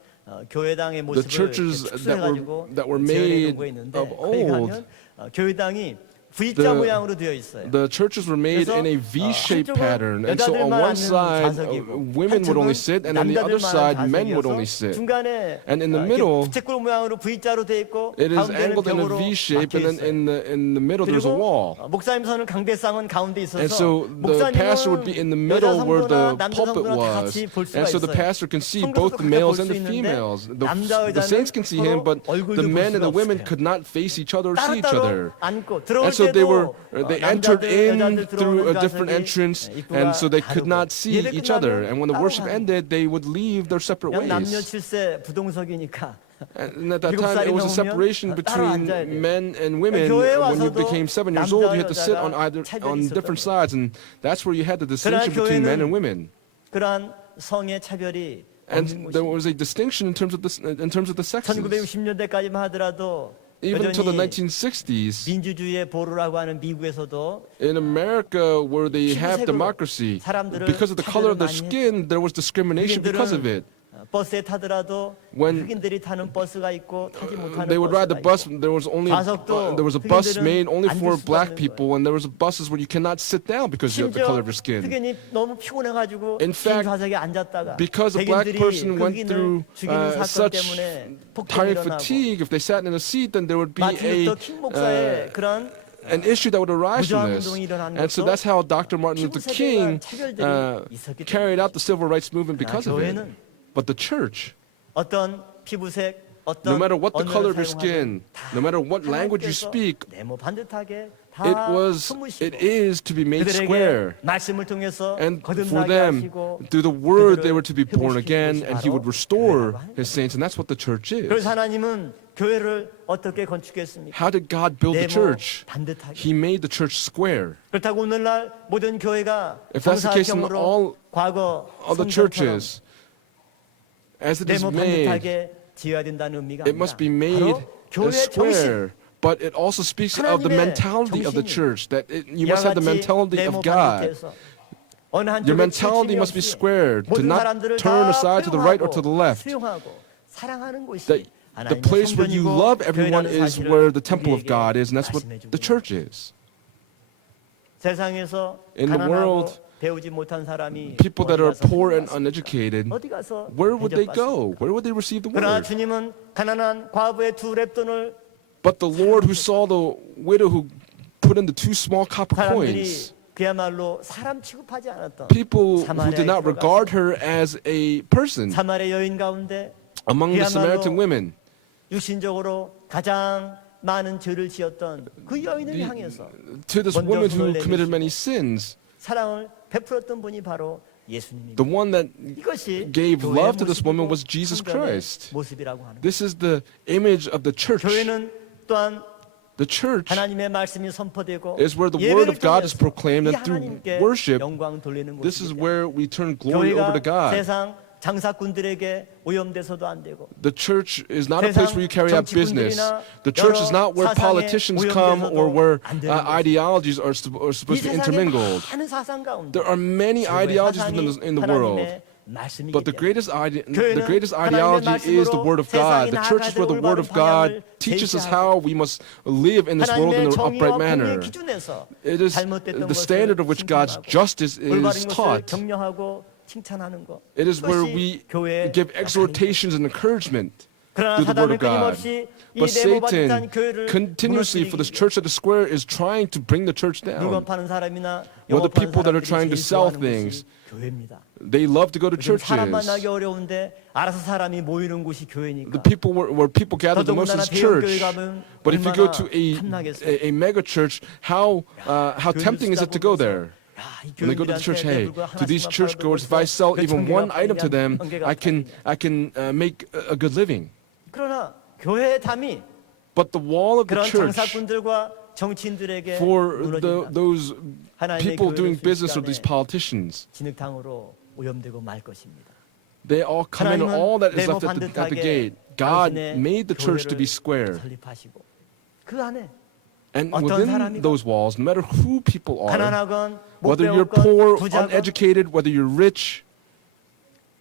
교회당의 The 모습을 churches 축소해가지고 that were 재현해 made 놓은 거 있는데 of 거기 old, 가면 교회당이 V자 the- 모양으로 되어 있어요. The churches were made 그래서, in a V-shaped 한쪽은 pattern, and so on 여자들만 one 앉는 side, 좌석이고, women would only 한쪽은 sit, and on the other 남자들만 side, 앉는 men would 좌석이어서 only sit. 중간에 And in the 이렇게 middle, 부채꼴 모양으로 V자로 되어 있고 It is 가운데는 angled in a 벽으로 V-shape, 막혀 and then 있어요. in the middle there's a 그리고 wall. 목사님 서는 강대상은 가운데 있어서 And so the pastor would be in the 여자 middle where 성도나 the 남자 pulpit 성도나 다 was. 같이 볼 수가 And so the 있어요. pastor can see 성도도 both the 각자 males 볼 and 수 the 있는데 females. 남자 The saints can see him, 여자는 but 서로 the 얼굴도 men 볼 and the 수가 women 없어요. could not face each other or see each 따로따로 other. 앉고 들어올 And so 때도 they entered in 여자들 through a 들어오는 different 좌석이 entrance, 입구가 and so they could 다르고 not see 예배 each other. 끝나면 And when the 따로 worship 가는 ended, they would leave their separate 그냥 남녀 ways. 7세 부동석이니까 And at that 일곱 time, 살이 it was a 넘으면 separation 따로 between 앉아야 돼요. men and women. 교회에 When you 와서도 became 7 years old, you had to sit 남자, on 여자가 on different 차별이 sides, and that's where you had the distinction between men and women. 그러한 성의 차별이 없는 And there 곳입니다. was a distinction in terms of the sexes. 1960년대까지만 하더라도 Even until the 여전히 1960s, 민주주의의 보루라고 하는 미국에서도 in America, where they have 피부색으로 democracy, 사람들을 because of the color of their 차별을 많이 skin, there was discrimination because of it. 버스에 타더라도 When 흑인들이 타는 버스가 있고 타지 못하는 They would ride the 버스가 bus. 있고 There was 좌석도 there was a bus 흑인들은 made only for 앉을 수가 black 없는 people, and there was buses where you cannot sit down because you have the 심지어 color of your skin. 흑인이 너무 피곤해가지고 In fact, 긴 좌석에 앉았다가 Because a black 백인들이 person went 흑인을 through 죽이는 사건 such 때문에 폭동이 tired 일어나고 fatigue, if they sat in a seat, then there would be 마틴 루터 킹 목사의 그런 an issue that would arise from 무저항 this. 운동이 일어난 And so 것도 that's how Dr. Martin Luther 피부색에 King 대한 차별들이 있었기 carried 때문에 out the civil rights movement because of it. 교회는 But the church, 어떤 피부색 no 어떤 matter what the color of your 언어를 skin, no matter what language you speak, 네모 반듯하게 다 it is to be made 그들에게 square. 말씀을 통해서 And for 거듭나게 them, 하시고 through the word, they 그들을 were to be born 회복시키는 again, 것이 and He would 바로 restore 교회라고 하는 His saints, and that's what the church is. 그래서 하나님은 교회를 어떻게 건축했습니까? How did God build the 네모 church? 반듯하게. He made the church square. 그렇다고 오늘날 모든 교회가 If that's the case in 정사경으로 과거 All the 성전처럼 churches, as it is 네모 made, 반듯하게 지어야 된다는 의미가 it 아니라 must be made 바로 교회의 정신 square. But it also speaks of the 하나님의 mentality of the 정신이 church, that you 이와 must have the 같이 mentality 네모 of God. 반듯해서 어느 Your 한쪽에 mentality 치우침이 must be 없이 squared, to 모든 not 사람들을 turn 다 aside to the right or to the left. 수용하고 사랑하는 곳이 That the 하나님의 place where you 성전이고 love everyone 교회라는 is 사실을 where the temple of 우리에게 God is, and that's what 말씀해 the 주고 church is. 세상에서 In the 가난하고 world, 배우지 못한 사람이 People that 어디 are 가서 poor and 훈련받습니까? uneducated, 어디 가서 where would they 대접받습니까? go? Where would they receive the 그러나 word? 주님은 가난한 과부의 두 랩돈을 But the Lord who saw the widow who put in the 2 small copper 사람들이 coins, 그야말로 사람 취급하지 않았던 people who 사마리아에 did not 들어가서 regard her as a person 사마리아 여인 가운데 among the 그야말로 Samaritan women, 육신적으로 가장 많은 죄를 지었던 그 여인을 향해서 to this 먼저 woman 손을 who committed 내미시고 many sins, 사랑을 베풀었던 분이 바로 예수님입니다. the one that 이것이 gave 교회의 love to this 모습이고 woman was Jesus 성전의 Christ. 모습이라고 하는 This is the image of the church. 교회는 또한 The church 하나님의 말씀이 선포되고 is where the 예배를 word of God is 통해서 proclaimed, 이 and through 하나님께 worship, 영광 돌리는 this is 곳입니다. where we turn glory over to 교회가 God. 세상 장사꾼들에게 오염돼서도 안 되고 The church is not a place where you carry out business. The church is not where politicians come or where ideologies are supposed to be intermingled. 많은 사상 가운데 There are many ideologies in the world. But the greatest ideology is the Word of God. The church is where the Word of God teaches us how we must live in this world in an upright manner. It is the standard of which God's justice is taught. 격려하고 칭찬하는 것. It is where 그것이 we 교회의 give 역할입니다. exhortations and encouragement. 그러나 through the word 사단은 of God. 끊임없이 이 But 네모 Satan 반듯한 교회를 continuously for this 무너뜨리기 church at the square is trying to bring the church 물건 down. 파는 사람이나 Whether 영업하는 people that are 사람들이 trying to 제일 sell 좋아하는 things, 곳이 교회입니다. They love to go to 요즘 사람 churches. 만나기 어려운데 알아서 사람이 모이는 곳이 The 교회니까. people where people gather the most 더더군다나 is 대형 교회 church. 가면 But if you go 얼마나 to 탐나겠어요. a mega church, how tempting is it to go there? 야, 이 When they go to the church, 교인들한테 hey, 배불고 to these 하나씩만 churchgoers, if 팔아도 I sell 벌써 even 몇 one 천개가 item to them, 팔리면 I can make a good living. 그러나 교회의 담이 But the wall of the 그런 church 장사꾼들과 정치인들에게 for 무너진다. those 하나님의 people 교회를 doing business or 순식간에 these politicians, 진흙탕으로 오염되고 말 것입니다. they all come in. 하나님은 All that is 네모 left at the 반듯하게 gate. God 당신의 made the church to be 교회를 square. 설립하시고 그 안에 And 어떤 within 사람이건, those walls, no matter who people are, 가난하건 못 whether you're 배웠건 poor, 부자건 uneducated, whether you're rich,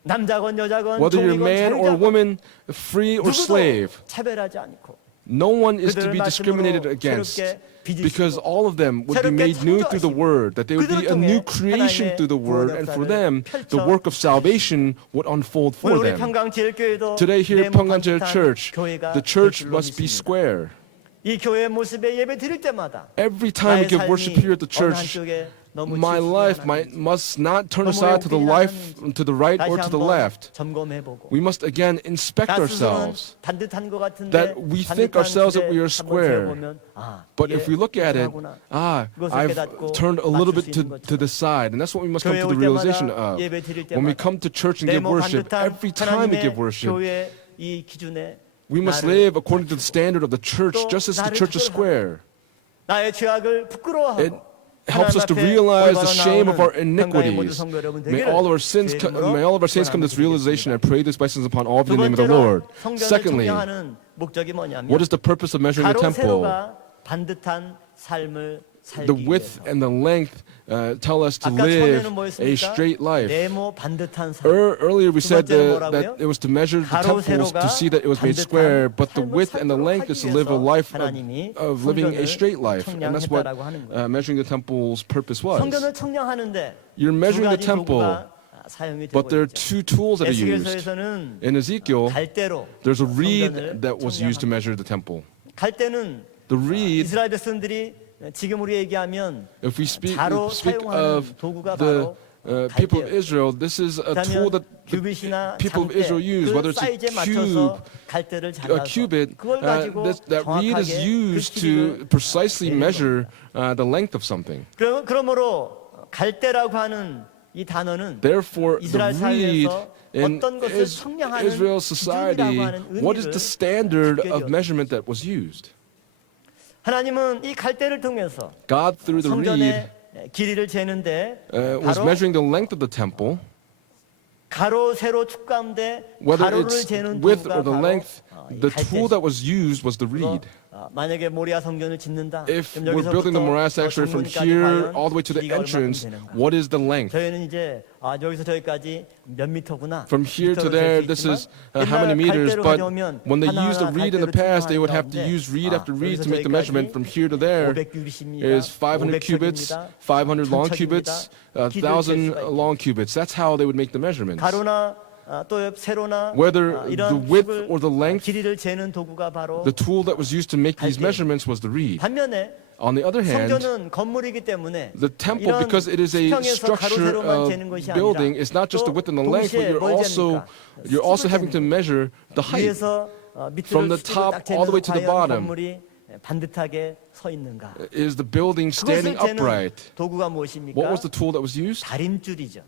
남자건 여자건 whether you're 종이건 man or 자유자건 woman, free or 누구도 slave, 차별하지 않고 no one is to 그들을 be discriminated 말씀으로 against, 새롭게 빚으시고 because all of them would be 새롭게 made new through the 창조하시고 word, that they would be a new 그들을 통해 creation 하나님의 through the word, 구원 and for 역사를 them, the 펼쳐 work of salvation would unfold 오늘 for 우리 them. 평강제일교회도 Today here at 네모 Pyeongganjeil 반듯한 Church, 교회가 the church 될 줄로 must be 믿습니다. square. 이 교회의 모습에 예배 드릴 때마다 Every time we 나의 give worship here at the 삶이 어느 church, 한쪽에 너무 my 치우치지 life 않았는지 must not turn 너무 aside to the life, 엉뚱하지 to the right 다시 or to the 한번 left. 점검해보고 We must again inspect 나 스스로는 ourselves. 반듯한 것 같은데 That we think 반듯한 ourselves that 길에 we are 한번 square. 세워보면, 아, But 이게 if we look at it, 이상하구나. I've 깨닫고 turned a little bit 맞출 수 있는 to the side. And that's what we must come 교회 to the 올 realization 때마다 of. 예배 드릴 When we 때마다 come to church and give 네모 worship, 반듯한 every time we 하나님의 give worship, 교회 이 기준에 we must 나를 live according to the standard of the church, 또 just as the 나를 church is 특별하고 square. 나의 죄악을 부끄러워하고 It helps us to realize the shame of our iniquities. May all of our sins come to this realization. I pray these blessings upon all of you in the name of the Lord. Secondly, 성전을 목적이 뭐냐면 what is the purpose of measuring the 가로 temple? 세로가 반듯한 삶을 살기 The width 위해서. and the length tell us to 아까 live 처음에는 a 뭐였습니까? straight life. 네모 반듯한 삶. Earlier we said 번째는 that 뭐라고요? it was to measure the 가로 temples 세로가 to see that it was made 반듯한 square, but the 삶을 width and the 살도록 length is to 하기 live a 위해서 life 하나님이 of living a 성전을 straight life. And that's what 청량했다라고 하는 거예요. measuring the temple's purpose was. 성전을 청량하는데 You're measuring 두 the 가지 temple, 도구가 사용이 되고 but there are 있죠. two tools that are used. 에스겔서에서는 In Ezekiel, 갈대로 there's a reed 성전을 that was used to 청량합니다. measure the temple. 갈대는 The reed, 이스라엘 백성들이 지금으로 얘기하면 if we speak 자로 of 사용하는 도구가 the 바로 people of 갈대예요. Israel, this is a tool 그러면 that the 규빗이나 people of 장대 Israel use, 그 whether it's a 사이즈에 cube, 맞춰서 갈대를 a 잘라서 cubit, 그걸 가지고 that reed is 정확하게 used 그 to 길이를 precisely 재는 measure 겁니다. the length of something. 그러므로 갈대라고 하는 이 단어는 Therefore, the 이스라엘 reed 사회에서 in 어떤 것을 청량하는 Israel 기준이라고 society, 하는 what is 의미를 the standard 갖게 of 되었습니다. measurement that was used? 하나님은 이 갈대를 통해서 God, through the reed, 성전의 길이를 재는데 was 바로 measuring the length of the temple. 가로 세로 축 가운데 Whether 가로를 it's 재는 width 도구가 or the 바로 length, 이 the 갈대. tool that was used was the reed. 만약에 모리아 성전을 짓는다. If 그럼 we're building the Moriah sanctuary from 정문까지 here 과연 all the way to the 길이가 얼마큼 entrance, 되는가? what is the length? 저희는 이제 여기서 저기까지 몇 미터구나. From here to 미터로 there, 잴수 this 있지만 is how many 옛날 meters, 갈대로 but 가져오면 when they used the 하나하나 reed in the 갈대로 past, they would have to 측량하는 use reed 가운데, after reed to 여기서 make the measurement. 저기까지 From here to there 500규빗입니다. is 500 cubits, 500 long 1000 cubits, 길이를 잴 1,000 수가 있고. long cubits. That's how they would make the measurements. 가로나 또 세로나 Whether 이런 the width 축을, or the length, 길이를 재는 도구가 바로 the tool that was used to make these 갈대. measurements was the reed. 반면에 On the other hand, 성전은 건물이기 때문에 the temple, 이런 because it is a 수평에서 가로 structure 세로만 of 재는 것이 building, 아니라 it's not just the 또 width and the length, but 동시에 뭘 you're also 잽니까? having to 숲을 measure the height. 위에서 From 밑으로 the top 딱 재는 all the way to the 과연 bottom. 건물이 반듯하게 서 있는가? Is the building 그것을 standing 재는 upright? 도구가 What 무엇입니까? was the tool that was used? 다림줄이죠.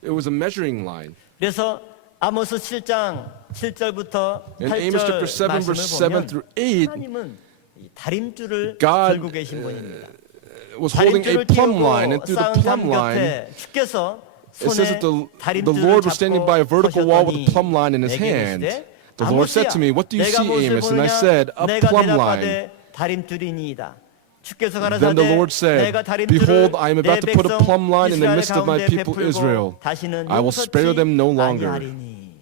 It was a measuring line. 그래서 아모스 7장 7절부터 In Amos chapter 7, 8절 verse 7 말씀을 보면 through 8, 하나님은 이 다림줄을 God, 들고 계신 분입니다. was holding a 다림줄을 plumb 띄우고 line, and through the 쌓은 담 plumb line, 곁에 주께서 it says 손에 that the 다림줄을 Lord was standing by a 잡고 vertical wall with 서셨더니 a plumb line in his 내게 hand. 이르시되, The Lord said to me, "What do you 내가 see, 무엇을 Amos?" And I 보느냐? said, "A 내가 plumb line." 대답하되 다림줄이니이다. 주께서 Then 가라사대 the Lord said, 내가 다림줄을 "Behold, I am about 내 to put a 백성 plumb line in the 이스라엘 midst of my 가운데 people 베풀고 Israel. 다시는 I will spare 용서치 them no longer." 아니하리니.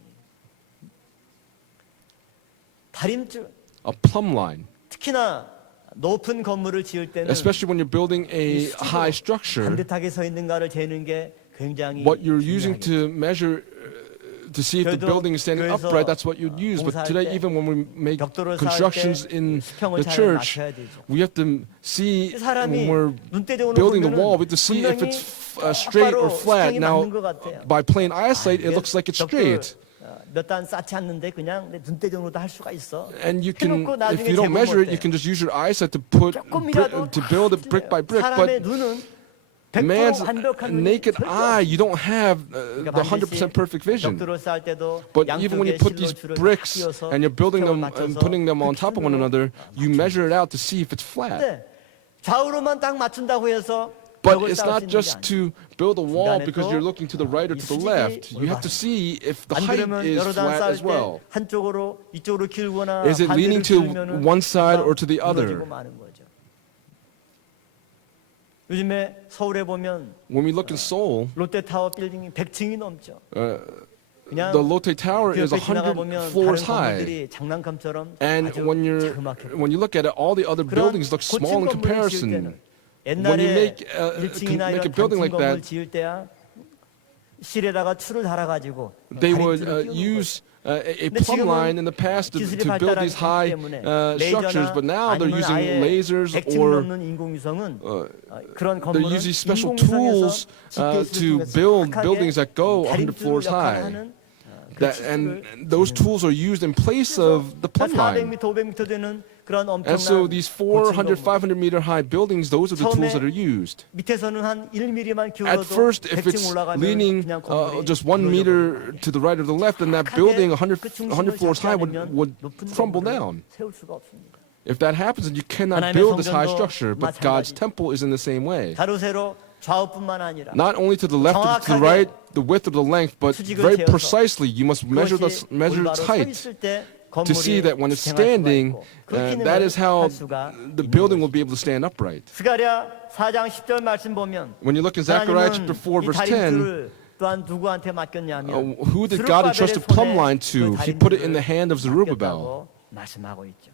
다림줄, A plumb line. 특히나 높은 건물을 지을 때는 Especially when you're building a high structure, 반듯하게 서 있는가를 재는 게 굉장히 what you're using 중요하겠죠. to measure to see if the 그래도 building is standing 교회에서 upright, that's what you'd use. But 공사할 today, 때 even when we make 벽돌을 쌓을 constructions 때 in 수평을 the 잘 church, 맞춰야 되죠. we have to see 사람이 when we're 눈대중으로 building the 보면은 wall, we have to see if 분명히 it's straight or 똑바로 flat. 수평이 Now, 맞는 것 같아요. by plain eyesight, it looks like it's straight. 몇 단 쌓지 않는데 그냥 내 눈대중으로도 할 수가 있어. And you can, 해놓고 if 나중에 you don't 재보면 measure it, 어때? you can just use your eyesight to put 조금이라도 to build it brick by brick. 사람의 But 눈은 100% man's 완벽한 눈이 naked 절대 eye, you don't have 그러니까 the 반드시 100% perfect vision. 벽돌을 쌓을 때도 But even when you 양쪽에 put these 실로 줄을 bricks 띄워서 and you're building them 수평을 and 맞춰서 putting them on 그 top of one 기준으로 another, you measure it out to see if it's flat. 근데 좌우로만 딱 맞춘다고 해서 But 벽을 it's 쌓을 not 수 있는 게 just 아니에요. to build a wall 중간에 because 또 you're looking to the right or to the 수직이 left. You have to 올바른. see if the 안 height 그러면 is 여러 단 flat 쌓을 as 때 well. 한쪽으로 이쪽으로 기울거나 Is it leaning 반대로 to 기울면은 one side 금방 or to the other? 무너지고 마는 거죠. 요즘에 서울에 보면 When we look in Seoul, 롯데타워 빌딩이 100층이 넘죠. 그냥 the Lotte Tower 그 is 옆에 지나가 100 보면 floors 다른 high. 건물들이 장난감처럼 And 아주 when 자그맣게 you look at it, all the other 그런 buildings look 고층 small in 건물을 지을 comparison. 때는 When you 옛날에 make 1층이나 make a 이런 building 단층 like 건물 that, 지을 때야 실에다가 줄을 달아가지고 they 다림줄을 would 띄우는 use a 근데 plumb 지금은 line in the past to 기술이 build these high 때문에 structures, but now they're 아니면 using 아예 lasers 100층 or 넘는 인공위성은 그런 they're 건물은 using special 인공위성에서 tools GPS를 to 통해서 build 정확하게 buildings that go 100 floors 다림줄 high. 역할을 하는 그 And 치수를 those tools are used in place of the plumb line. 400m, 500m 되는 그런 And so 엄청난 these 고층 400, 건물 500 meter high buildings, those are the tools that are used. 밑에서는 한 1mm만 At 기울어도 first, if 100층 it's 올라가면 leaning 그냥 건물이 just 1 meter to the right or the left, then that building 100 floors high would crumble down. 세울 수가 없습니다. If that happens, then you cannot 하나님의 build this high 성전도 structure. But God's 마찬가지. temple is in the same way. 가로세로 좌우뿐만 아니라 Not only to the left or to the right, the width or the length, but 수직을 very 재어서 precisely, you must measure 그것이 measure 올바로 its 서 height 있을 때 to see 건물이 that when it's 지탱할 수가 standing, 있고 그 기능을 that is how 할 수가 the 있는 building 거죠. will be able to stand upright. 스가랴 4장 10절 말씀 보면 When you look in Zechariah 하나님은 chapter 4, 이 verse 10, 다림줄을 또한 누구한테 맡겼냐면 who did God entrust the plumb line to? He put it in the hand of 맡겼다고 Zerubbabel. 말씀하고 있죠.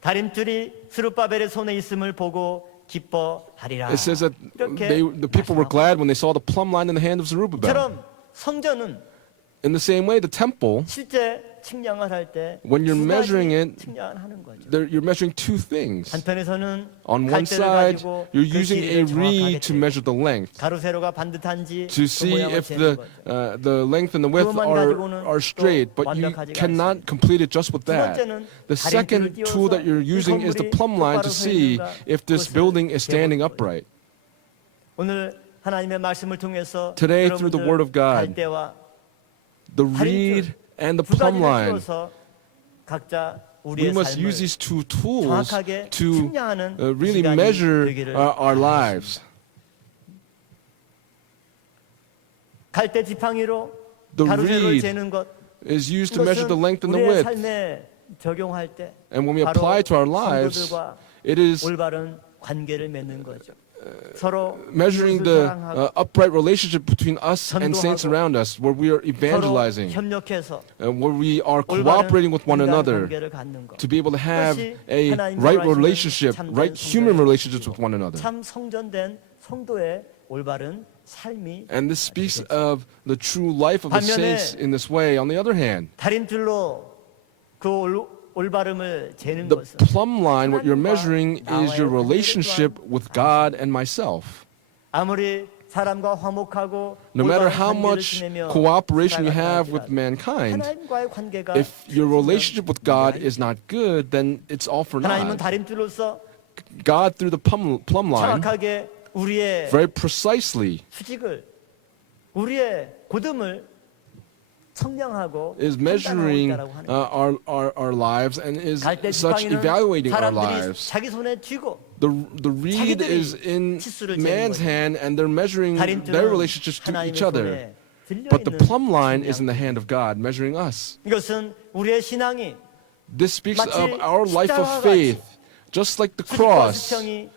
다림줄이 스룹바벨의 손에 있음을 보고 기뻐하리라. It says that 이렇게 the people were glad when they saw the plumb line in the hand of Zerubbabel. 처럼 성전은 In the same way, the temple, 실제 측량을 할 때 when you're 두 가지 measuring it, 측량을 하는 거죠. you're measuring two things. 한편에서는 On one 갈대를 side, 가지고 you're 그 using a 길이를 정확하게 reed to 재고 measure the length, 가로세로가 반듯한지 to 그 see 모양을 if 재는 거죠. the length and the width 그것만 가지고는 are straight, 또 but you 완벽하지가 cannot 않습니다. complete it just with 두 that. 번째는 The 다림줄을 second tool that you're 띄워서 이 using is the 건물이 plumb line to 똑바로 서 see 있는가 if this 그것을 building is standing 재보는 거예요. upright. 오늘 하나님의 말씀을 통해서 Today, through the word of God, 갈대와 The reed and the 두 plumb 가지를 line, 띄워서 각자 we 우리의 must 삶을 use these two tools 정확하게 to 측량하는 really 시간이 measure 되기를 our lives. 갈대 지팡이로 The 가로세로를 reed 재는 것 is used to measure the length and the 우리의 width. 삶에 적용할 때 And when we 바로 apply it to our lives, 성도들과 it is 올바른 관계를 맺는 거죠. 서로 measuring 이웃을 the 사랑하고 upright relationship between us and saints 전도하고 around us, where we are 서로 evangelizing, 협력해서 where we are 올바른 cooperating with one 인간 another 관계를 갖는 것. to be able to have 그것이 a 하나님이 right 원하시는 relationship, 참된 right human 성도의 relationships with one another. 참 성전된 성도의 올바른 삶이 And this speaks of the true life of the 반면에 saints in this way. On the other hand, 다림줄로 그 올바름을 재는 the 것은 plumb line, what you're measuring is your relationship with God and myself. 아무리 사람과 화목하고 No matter 올바른 how 관계를 much 지내며 cooperation you 살아가다 have with 할지라도 mankind, 하나님과의 관계가 if your relationship with God 문제가 is not good, then it's all for 하나님은 naught. 다림줄로서 God, through the plumb line, 정확하게 우리의 very precisely 수직을 우리의 고듬을 측량하고 is 판단하고 measuring 있다라고 하는 거예요. our lives and is 갈대 such 지팡이는 evaluating our 사람들이 lives. 자기 손에 쥐고 The reed 자기들이 is in 치수를 재는 man's 거죠. hand and they're measuring their 다림줄은 relationships to 하나님의 each other. 손에 But the 들려 plumb line is in 있는 the hand of God, measuring us. 이것은 우리의 신앙이 This speaks 마치 of our life of 십자가와 faith, just like the 수직과 cross, 수평이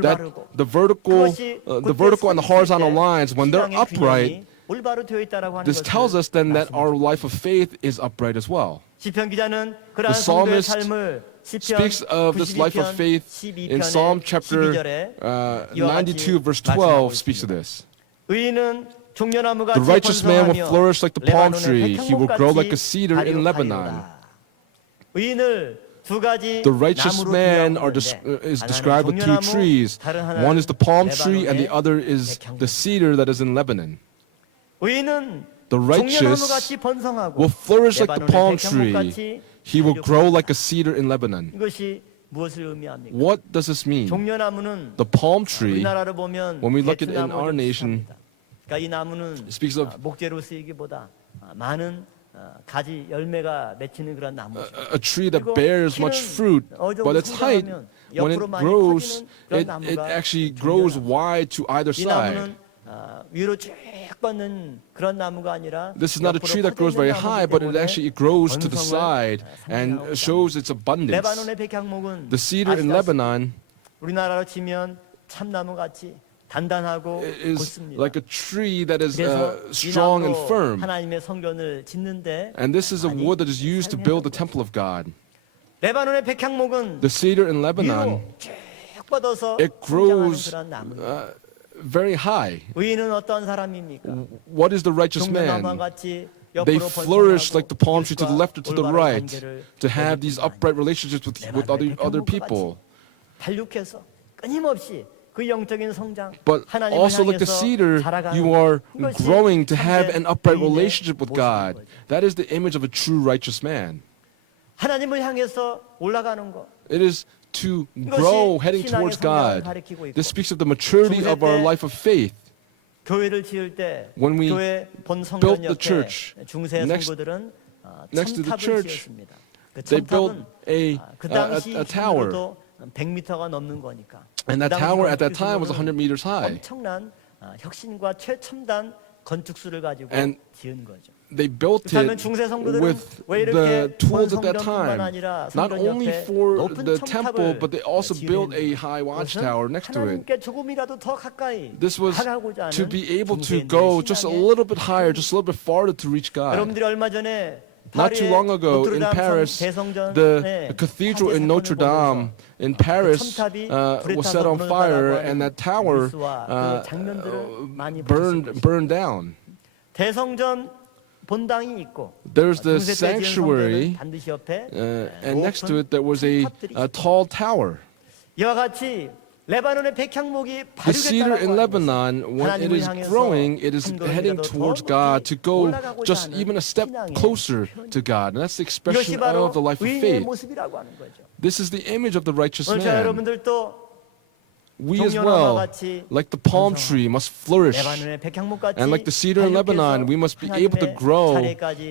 that 올바르고 the vertical, 그것이 the 그때 vertical and the 서 있을 horizontal 때 lines, when they're 신앙의 upright, 균형이 올바로 되어 있다라고 하는 this tells 것을 us then that our 말씀하십니다. life of faith is upright as well. 시편 기자는 그러한 The 성도의 psalmist 삶을 시편 Speaks of this life of 92편 faith in 12편의 Psalm chapter 12절에 92, verse 12, speaks of this. 의인은 종려나무가 The righteous man will flourish like the palm tree. He will grow like a cedar in Lebanon. 의인을 두 가지 The righteous 나무로 man 비유하고 is described with two trees. One is the palm tree, and the other is the cedar that is in Lebanon. 의인은 The righteous 종려나무같이 번성하고 will flourish like the 레바논의 palm 백향목같이 tree. He will grow like a cedar in Lebanon. 이것이 무엇을 의미합니까? What does this mean? 종려나무는 The palm tree, 우리나라로 보면 when we look at it in our 대추나무를 nation, 뜻합니다. 그러니까 이 나무는 speaks of 목재로 쓰이기보다 많은 가지 열매가 맺히는 그런 나무죠. a tree that 그리고 bears 키는 much fruit, 어느 정도 but its height, 성장하면 when it 옆으로 많이 grows, 퍼지는 그런 it 나무가 actually grows 종려나무. wide to either 이 side. 나무는 위로 쭉 뻗는 그런 나무가 아니라 This is not a 옆으로 tree that grows very 퍼져 있는 high, 나무이기 but it 때문에 actually grows to the 번성을 side and 상징하고 shows its abundance. 레바논의 백향목은 The cedar in 아시다시피 Lebanon 우리나라로 치면 참나무 같이 단단하고 is 굳습니다. like a tree that is 그래서 이 strong and 나무로 firm. 하나님의 성전을 짓는데 And this is a wood that is used to build the temple of God. 레바논의 백향목은 The cedar in Lebanon, 위로 쭉 뻗어서 it 성장하는 grows 그런 나무. very high. 의인은 어떤 사람입니까? What is the righteous 종려나무와 man? 같이 They 옆으로 flourish 번성하고 like the palm tree to the left or to the 올바른 right, 관계를 to have these 맺는 upright relationships with other people. 발육해서 끊임없이 그 영적인 성장, But 하나님을 also like the 향해서 cedar, 자라가는 you are 이것이 growing to have 참된 an upright 의인의 relationship with 모습인 God. 거죠. That is the image of a true righteous man. 하나님을 향해서 올라가는 거. It is to grow heading towards God. This speaks of the maturity of our life of faith. 교회를 지을 때 When we 교회 본 built 성전 the 옆에 church, 중세 next- 성도들은 next to the 첨탑을 church, 지었습니다. 그 they built 첨탑은 그 당시 a tower. 힘으로도 100m가 넘는 거니까. And that 그 당시 tower at that time was 건축수로는 100 meters high. 엄청난 혁신과 최첨단 건축수를 가지고 And 지은 거죠. They built 그렇다면 it 중세 성도들은 with 왜 the 이렇게 tools at that 성전뿐만 time. 아니라 Not 성전 only 옆에 for 높은 the temple, 첨탑을 but they also built a 지으려는 high 것은 watchtower next to it. 하나님께 조금이라도 더 가까이 This was 다가가고자 to 하는 be able to 중세인들의 go just a 신앙의 little bit higher, just a little bit farther to reach God. 여러분들이 얼마 전에 Not too long ago in Paris, the cathedral in Notre Dame in Paris was set on fire, and that tower burned down. 대성전 본당이 있고 There's the 중세 때 지은 sanctuary, 성전은 반드시 옆에 and next to it there was a tall tower. 이와 같이 레바논의 백향목이 The cedar in 발육했다고 Lebanon, when it is growing, it is heading towards God to go just even a step closer to God. And that's the 이것이 expression 바로 of the life of 의인의 faith. 모습이라고 하는 거죠. This is the image of the righteous 오늘 저 man. 여러분들도 We as well, like the palm tree, must flourish. 레바논의 백향목같이 And like the cedar in Lebanon, we must be able to grow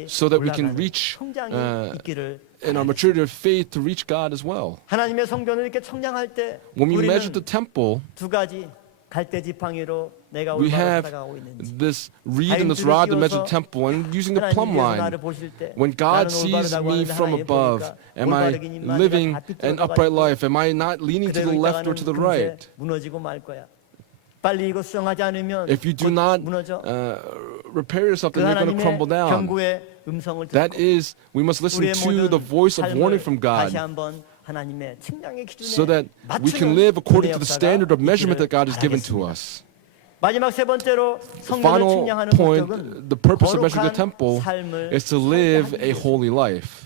so that we can reach 성장이 있기를 in our maturity of faith to reach God as well. 하나님의 성전을 이렇게 청량할 때 When we 우리는 measure the temple, 두 가지 갈대 지팡이로 내가 we 올바로 have 살아가고 있는지 this reed and this rod to measure the temple, and using the plumb 하나님께서 line. 나를 보실 때 When God 나는 sees 올바르다고 me 하는데 from 하나님 above, 보니까 am I 올바르긴 입만 living 내가 다 an 삐뚤어져가지고 upright life? Am I not leaning to 그대로 the left or 있다가는 to the 금세 right? 무너지고 말 거야. 빨리 이거 수정하지 않으면 If you do 곧 not 무너져. repair yourself, 그 then you're going to 하나님의 crumble down. 경고의 음성을 That 듣고 is, we must listen 우리의 to the 모든 voice of warning 삶을 from 다시 God 한번 하나님의 측량의 기준에 so that we can 맞추는 live according to 은혜의 the 역사가 standard of measurement that God has given to 바라겠습니다. us. 마지막 세 번째로 The 성전을 final 측량하는 point, 목적은 the purpose of measuring the 거룩한 temple 삶을 is to live 살게 a 하기 위해서. holy life.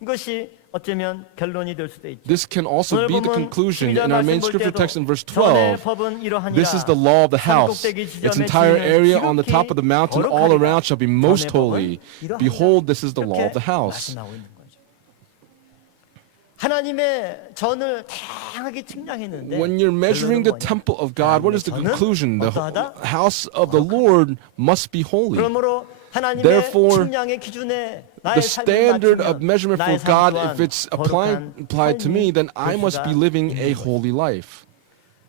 이것이 어쩌면 결론이 될 수도 있죠. This can also 오늘 be the 보면 conclusion 12절 in our main 말씀 볼 scripture 때도 text in verse 전의 12. 법은 이러하니라. This is the law of the house. 산꼭대기 Its 지점에 entire 지으면 area on the 지극히 top of the mountain all 거룩하리라. around shall be most 전의 법은 holy. 이러하니라. Behold, this is the law of 이렇게 the house. 말씀하고 있는 거죠. 하나님의 전을 다양하게 측량했는데 When you're measuring the 결론은 뭐냐? temple of God, what is the 하나님의 conclusion? The 어떠하다? house of the Lord must be holy. 그러므로 하나님의 Therefore, 측량의 기준에 The 나의 삶을 standard 맞추면 of measurement 나의 for God, 삶 if it's 또한 applied to me, then I 삶이 must be 될 수가 living a 있는 거죠. holy life.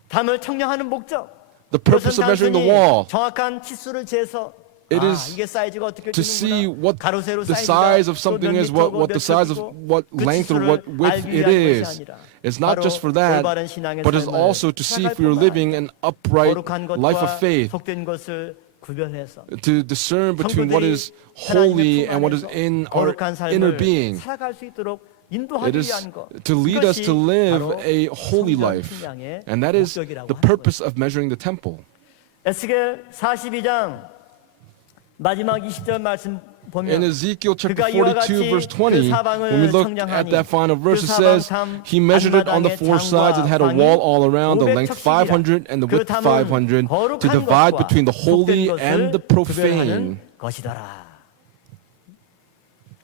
담을 청량하는 목적. The purpose of 그것은 measuring the 단순히 wall, 정확한 치수를 재서 it is 이게 사이즈가 어떻게 to see 되는구나. what 가로세로 the 사이즈가 size of 또 something 몇 is, what 미터고 the 몇 size of 寸이고 what 그 length or 치수를 what width 알기 it 위한 is. 것이 아니라 It's not 바로 just for that, 올바른 신앙의 but it's 삶을 also to see 살아갈 if we're 뿐만 living an upright 거룩한 life of 것과 faith, 속된 것을 구별해서 to discern between what 성도들이 is holy 하나님의 and what is 품 안에서 in our 거룩한 inner 삶을 being. 살아갈 수 있도록 It 인도하기 is 위한 것. to lead us 그것이 to live 바로 a holy 성전 life. 측량의 And that is 목적이라고 the 하는 purpose of measuring the temple. 에스겔 42장 마지막 20절 말씀 In 보면 Ezekiel chapter 그가 이와 42 verse 같이 20, 그 사방을 when we look 청량하니 at that final verse, it 그 says, 사방 he measured it on the 안마당의 four sides and had a 장과 wall all around, the 방이 length 500 500 and the 그 width 담은 500, to 거룩한 divide 것과 between the holy 속된 and the 것을 profane. 구별하는 것이더라.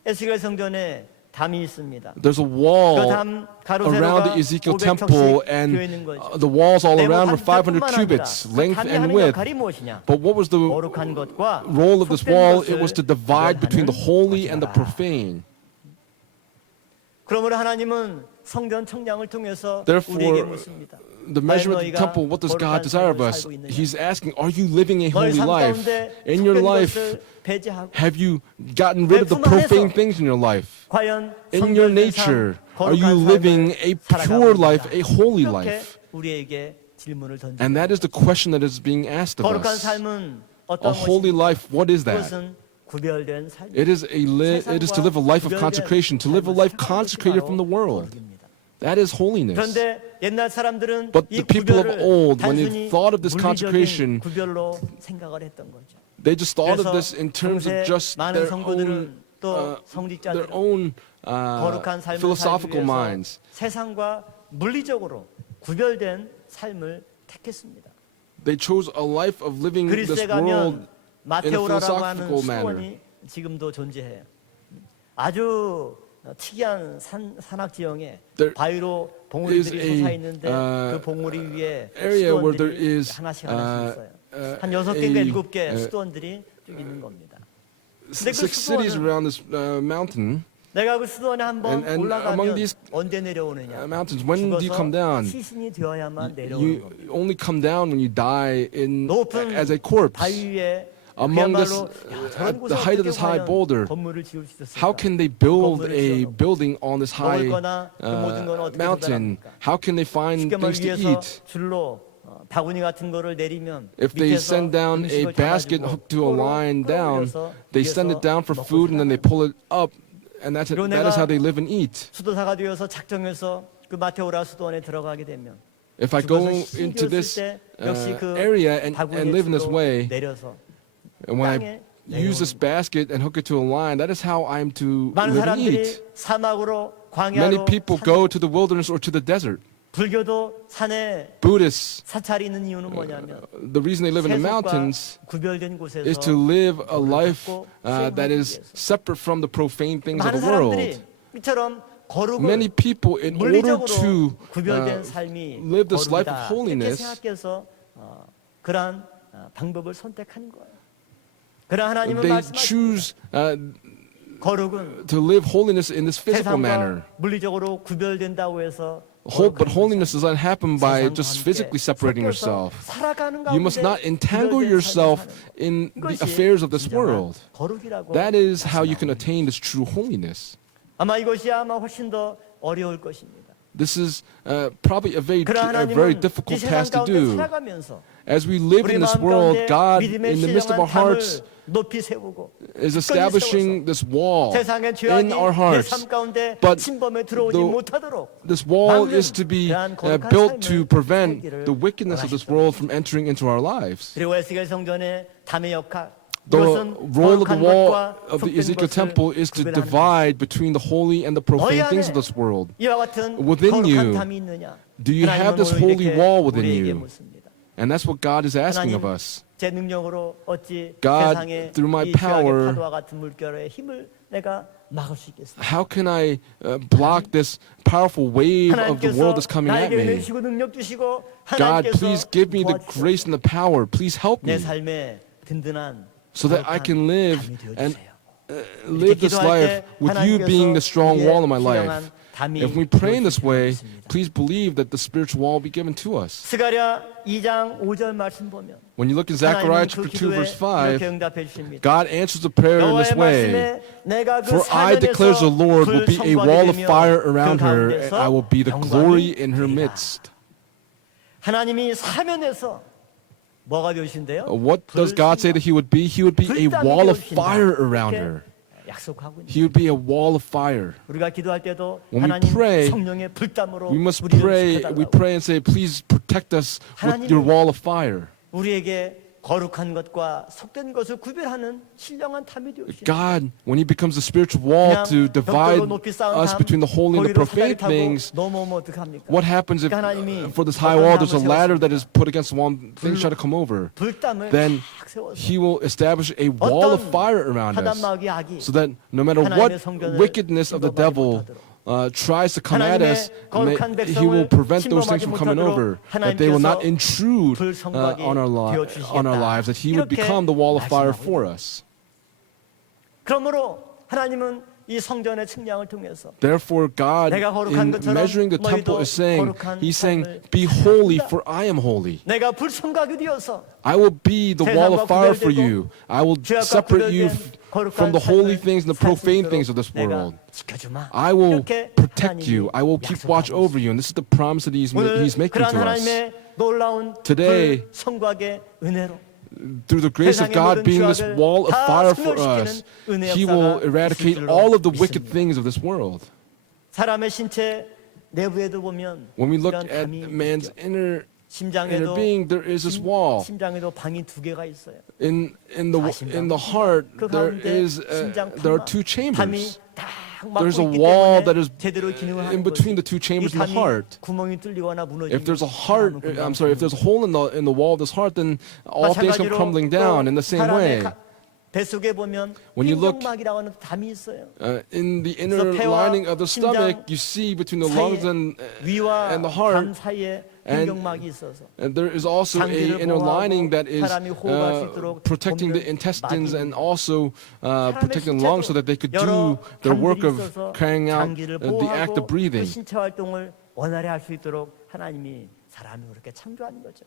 에스겔 성전에 담이 있습니다. There's a 그 wall 담 around the 가로세로가 Ezekiel 500척씩 temple, 되어 and 있는 거죠. the walls all around were 500 뿐만 cubits, 아니라 length 그 담이 and 하는 width. 역할이 무엇이냐? But what was the 거룩한 것과 role of this 속된 wall? 것을 It was to divide between the 구별하는 holy and the 것이더라. profane. 그러므로 하나님은 성전 청량을 통해서 Therefore, 우리에게 묻습니다. The measurement of the temple, what does God desire of us? He's asking, are you living a 너희 holy 삶 life? 가운데 In your 속된 life, 것을 배제하고 have you gotten rid of the profane things in your life? 과연 In your 성결된 nature, 삶, are you 거룩한 living 삶을 a 살아가고 pure 있는가? life, a holy 이렇게 life? 우리에게 질문을 던집니다. And that is the question that is being asked of 거룩한 us. 삶은 A 어떤 holy 것입니까? life, what is that? 그것은 구별된 삶. It is to live a life of consecration, to live a life consecrated from the world. That is holiness. 그런데 옛날 사람들은 But 이 the people of 구별을 old, when they 단순히 thought of this 물리적인 consecration, 구별로 생각을 했던 거죠. they just thought of 그래서 this in terms of 동시에 just 많은 their 성도들은 own, 또 their 성직자들은 own 거룩한 삶을 살기 philosophical 위해서 minds. 세상과 물리적으로 구별된 삶을 택했습니다. They chose a life of living this 그리스에 world 가면 마테오라라고 하는 philosophical 수도원이 지금도 존재해요. 아주 특이한 산악 지형에 There 바위로 is 봉우리들이 a, 솟아 있는데 그 봉우리 위에 area where there 수도원들이 is, 하나씩 있어요. 한 a, 6개인가 7개 수도원들이 쭉 있는 겁니다. 근데 그 6 cities 수도원은 around this mountain. 내가 그 수도원에 한번 And among 올라가면 these, 언제 내려오느냐? mountains, when do you come down? 시신이 되어야만 내려오는 You 겁니다. only come down when you die 높은 as a corpse. 바위 위에 Among this, 그야말로 저런 at 곳에 the height of 어떻게 this high 과연 boulder, 건물을 지을 수 있었을까? how can they build 건물을 a 지어놓고 building on this high 먹을 거나 그 모든 건 어떻게 mountain? 조달합니까? How can they find 쉽게 things 말 to 위에서 eat? 줄로 바구니 같은 거를 내리면 If they 밑에서 send down a 음식을 basket 담아주고 hooked to a 또로 line down, 끌어올려서 they send it down for 먹고 food and then they 살아가는 pull it up, and that is how they live and eat. 수도사가 되어서 작정해서 그 마테오라 수도원에 들어가게 되면 If I go 죽어서 into this 씻겼을 때 역시 그 area and 바구니에 live in this 줄로 way, 내려서 and when I 땅에 use this basket and hook it to a line, that is how I'm to 많은 live and 사람들이 eat. 사막으로 Many 광야로 people go to the wilderness or to the desert. 불교도 산에 Buddhists, 사찰이 있는 이유는 뭐냐면 the reason they live in the 세속과 mountains 구별된 곳에서 is to live a life that 수행하기 is 위해서. separate from the profane things of 많은 the world. 사람들이 이처럼 거룩을 Many people, in order 물리적으로 to 구별된 삶이 live this life of 거룩이다 이렇게 holiness, 생각해서 그러한 방법을 선택하는 거예요. 그러나 하나님은 they 말씀하십니다. choose 거룩은 to live holiness in this physical manner. 세상과 물리적으로 구별된다고 해서 But holiness does not happen by 세상과 just 함께 physically separating 섞여서 yourself. 살아가는 You must 가운데 not entangle 구별된 yourself 삶을 사는 in the 이것이 affairs of this 진정한 world. 거룩이라고 That is how you can 말씀합니다. attain this true holiness. 아마 이것이 아마 훨씬 더 어려울 것입니다. This is probably a very 그러나 very 하나님은 이 difficult 세상 task to 가운데 do. 살아가면서 As we live 우리 in this 마음 world, 가운데 God, 믿음의 in the midst of our 신령한 hearts, 담을 높이 세우고 is establishing this wall 세상의 in 죄악이 our 내 hearts. 삶 가운데 But 침범에 들어오지 the- 못하도록 This wall 막는 is to be 그러한 거룩한 built to 삶을 prevent 살기를 the wickedness of this world from entering into our lives. 그리고 에스겔 성전의 담의 역할 The 이것은 role of the 거룩한 wall 것과 of the 속된 Ezekiel 것을 temple is to 구별하는 divide between the holy and the profane 너희 things of 안에 this world. 이와 같은 Within 거룩한 you, 담이 있느냐? do you have 하나님은 this 오늘 holy 이렇게 wall within 우리에게 you? 묻습니다. And that's what God is asking 하나님, of us. 제 능력으로 어찌 God, 세상의 through my 이 죄악의 power, 파도와 같은 물결의 힘을 내가 막을 수 있겠습니까? How can I block this powerful wave of the world that's coming at 나에게 me? 주시고 능력 주시고 God, 하나님께서 please give me the 도와주시고 grace and the power. Please help 내 me 삶에 든든한 so that I can live 담이 되어 and 주세요. live this life with you being the strong wall in my life. If we pray in this way, please believe that the spiritual wall will be given to us. 스가랴 2장 5절 말씀 보면 When you look in Zechariah 하나님은 그 chapter 2 기도에 verse 5, 이렇게 응답해 주십니다. God answers the prayer in this 여호와의 way. 말씀에 내가 그 For I declares the Lord will be a wall of fire around her, and I will be the glory in her midst. 하나님이 사면에서 뭐가 되신대요? What does God say that He would be? He would be a wall of fire around her. 약속하고 있는. He would be a wall of fire. 우리가 기도할 때도 When we 하나님 pray, 성령의 불담으로 We must 우리를 pray. We 지켜달라고. pray and say, "Please protect us with your wall of fire." 우리에게 거룩한 것과 속된 것을 구별하는 신령한 담이 되옵시고 God, when He becomes the spiritual wall to divide us between the holy and the profane things, 넘어오면 어떡합니까? what happens if 하나님이 for this high wall there's a 어떤 ladder 담을 that is put against the wall and things try to come over? 불담을 Then 탁 세워서 He will establish a wall of fire around us 사단마귀의 악이 so that no matter what wickedness of the devil tries to come at us, He will prevent those things from coming over, that they will not intrude on our lives, that He would become the wall of fire for us. 그러므로 하나님은 이 성전의 측량을 통해서 Therefore, God, 내가 거룩한 in 것처럼 measuring the temple, 너희도 is saying, 거룩한 He's saying, 삶을 be holy, for I am holy. 내가 불성각이 되어서 I will be the wall of fire for you. I will 죄악과 separate you 구별된 from the holy 삶을 things and the 살 수 profane 있도록 things of this 내가 world. 지켜주마. I will 이렇게 protect 하나님이 you. I will keep watch 약속하고 over you. And this is the promise that He's 오늘 making 그러한 to us. 하나님의 놀라운 Today, 불성각의 은혜로 through the grace of God being this wall of fire for us, He will eradicate all of the wicked things of this world. 사람의 신체 내부에도 보면 When we look 이런 at 담이 man's 있죠. inner 심장에도 being, there is this wall. 심장에도 방이 두 개가 있어요. In the heart, 그 there 가운데 are two 담이 chambers. 딱 There's 막고 a 있기 wall 때문에 that is 제대로 기능을 in 하는 between 거지. the two chambers 이 in the 담이 heart. 구멍이 뚫리거나 무너지면 If there's a heart, if there's a hole in the wall of this heart, then all things come crumbling down. In the same way, 뱃속에 보면 when you look 흰경막이라고 하는 담이 있어요. in the inner 폐와 lining of the stomach, you see between the lungs 위와 and the 담 heart, 사이에 and- 흰경막이 있어서 and there is also a 장기를 inner lining that is 사람이 호흡할 수 있도록 protecting the 돕는 intestines and 막입니다. also protecting the 신체도 lungs so that they could 여러 do their work 담들이 of 있어서 carrying out 장기를 the act of 보호하고 breathing. 그 신체 활동을 원활히 할 수 있도록 하나님이 사람을 그렇게 창조한 거죠.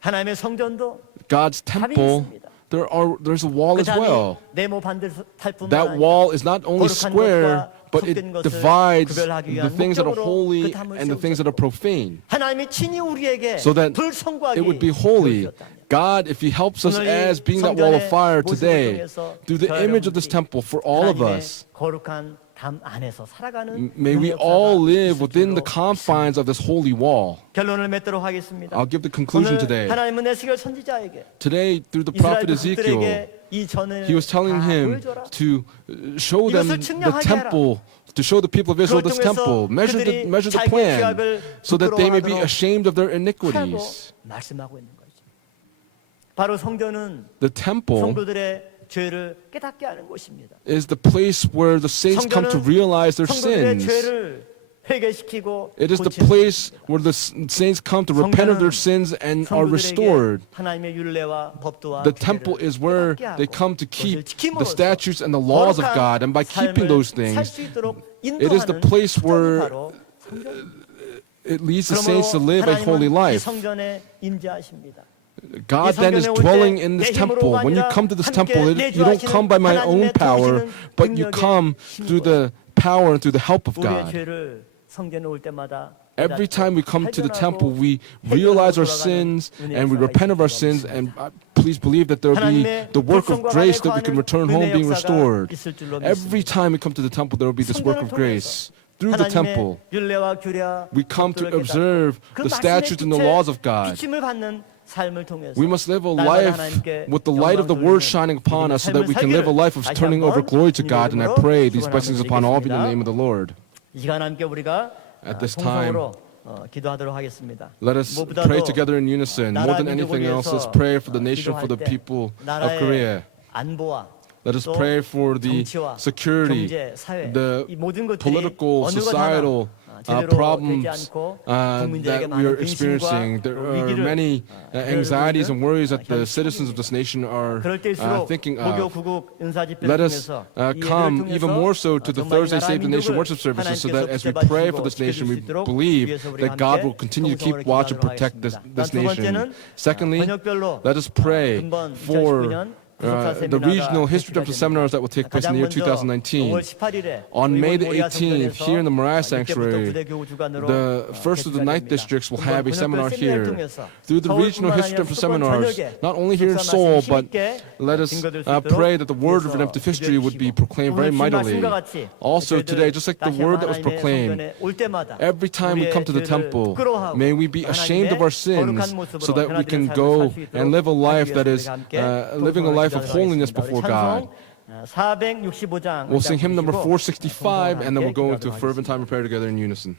하나님의 성전도 God's 담이 temple, 있습니다. there's a wall 그 as 담이 well. 네모 반듯할 뿐만 That 아니라 wall is not only 거룩한 square, 것과 but it 속된 것을 divides 구별하기 the 위한 things that are 목적으로 holy 그 담을 and the things that are profane, 하나님이 친히 우리에게 so that 불성과하게 it would be holy. God, if He helps us 오늘 이 as being that wall of fire 성전의 today, 모습을 통해서 through the 저와 image of this 여러분들이 temple, for all of 하나님의 us, 거룩한 담 안에서 살아가는 may we 능력자가 all live 있을 within the 줄로 confines of this holy wall. 결론을 맺도록 하겠습니다. I'll give the conclusion 오늘 today. 하나님은 에스겔 선지자에게 Today, through the 이스라엘 prophet Ezekiel, 백성들에게 이 전을 he was telling 다 him 보여줘라. to show them 이것을 the 측량하게 temple, to show the people of Israel this 그걸 통해서 temple, measure the 자기의 plan, 죄악을 so that they may be 부끄러워하도록 ashamed of their 하라고 iniquities. 말씀하고 있는 거죠. 바로 성전은 The temple 성도들의 죄를 깨닫게 하는 곳입니다. is the place where the saints come to realize their 성도들의 sins. 죄를 회개시키고 It is the 고치는 place where the saints come to repent of their sins and are restored. 성도들에게 하나님의 율례와 법도와 The temple 규례를 is where 깨닫게 they 하고 come to keep 그것을 the 지킴으로써 statutes and the laws of God, and by keeping 삶을 those 살 things, 수 있도록 it is the 인도하는 place 성전이 where 바로 성전입니다. it leads the 그러므로 saints to live a holy 하나님은 이 life. 성전에 임재하십니다. God then is dwelling in this temple. When you come to this temple, you don't come by my own power, but you come through the power and through the help of 우리의 God. 죄를 성전에 올 때마다 Every time we come to the temple, we realize our sins and we repent of our sins, and please believe that there will be the work of grace that we can return home being restored. Every time we come to the temple, there will be this work of grace. Through the temple, we come to observe the statutes and the laws of God. We must live a life with the light of the Word shining upon us so that we can live a life of turning over glory to God. And I pray these blessings upon all of you in the name of the Lord. At this time, 기도하도록 하겠습니다. let us pray together in unison. More than anything else, let's pray for the nation, for the people of Korea. 안보와 Let us pray for the 정치와 security, 경제, 사회 the 이 모든 것들이 political, 어느 것 societal 하나 제대로 problems 되지 않고 that 국민들에게 we are 많은 experiencing. 근심과 There are 위기를 many anxieties and worries that the 현실입니다. citizens of this nation are 그럴 때일수록 thinking 목요 of. 구국 은사 집회를 Let us 통해서 이 come 예배를 even 통해서 more so to the 정말 이 Thursday 나라 Save the Nation 민족을 worship services, so that as we 하나님께서 pray 붙잡아주시고 for this nation, we 지켜줄 수 있도록 believe 위해서 우리 that God 함께 will continue to keep 통성으로 watch and 기도하도록 protect this 하겠습니다. 두 nation. 번째는 Secondly, 번역별로 let us pray 금번 for 2019년 the regional history redemption seminars that will take place in the year 2019. On May the 18th, here in the Moriah Sanctuary, the first of the 9th districts will have a seminar here. Through the regional history redemption seminars, not only here in Seoul, but let us pray that the word of redemptive history would be proclaimed very mightily. Also today, just like the word that was proclaimed, every time we come to the temple, may we be ashamed of our sins so that we can go and live a life that is living a life of holiness before God. We'll sing hymn number 465 and then we'll go into a fervent time of prayer together in unison.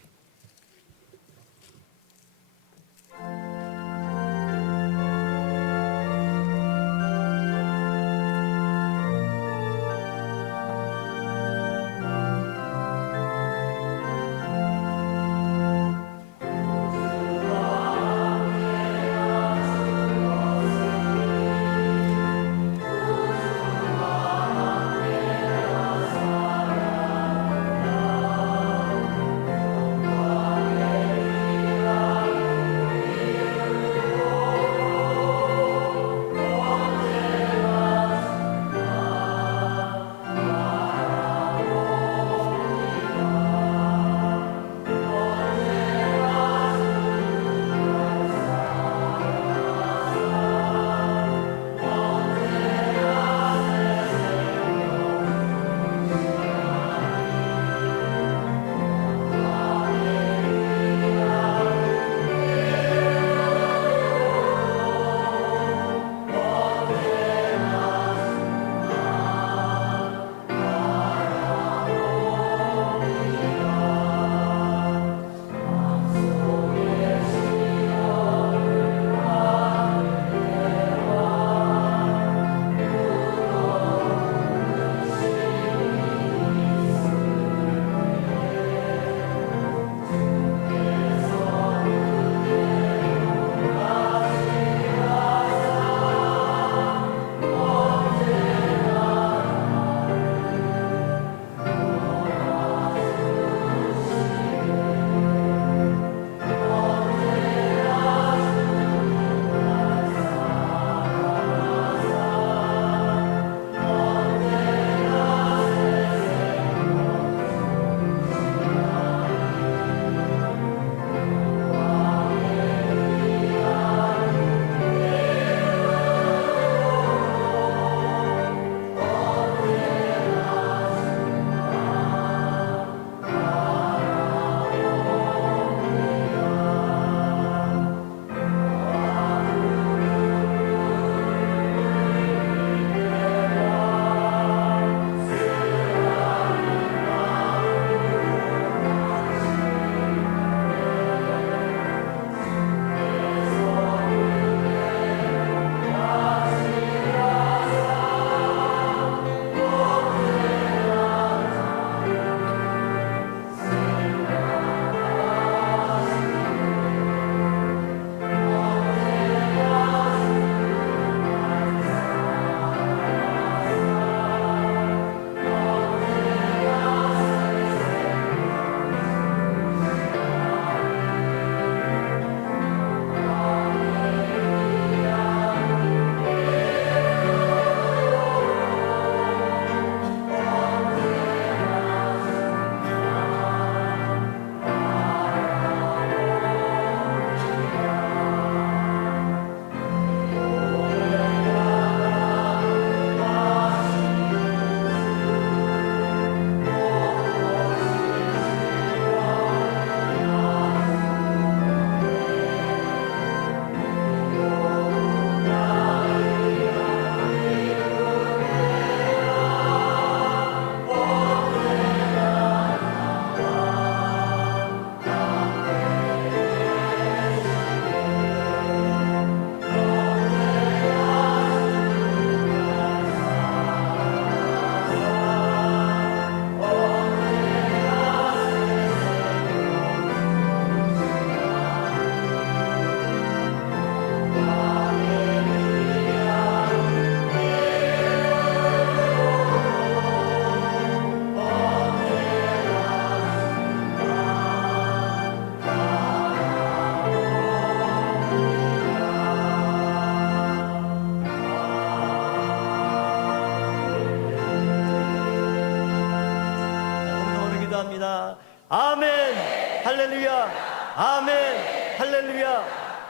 기도합니다. 아멘. 할렐루야. 아멘. 할렐루야.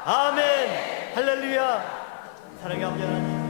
아멘. 할렐루야. 사랑의 아버지 하나님.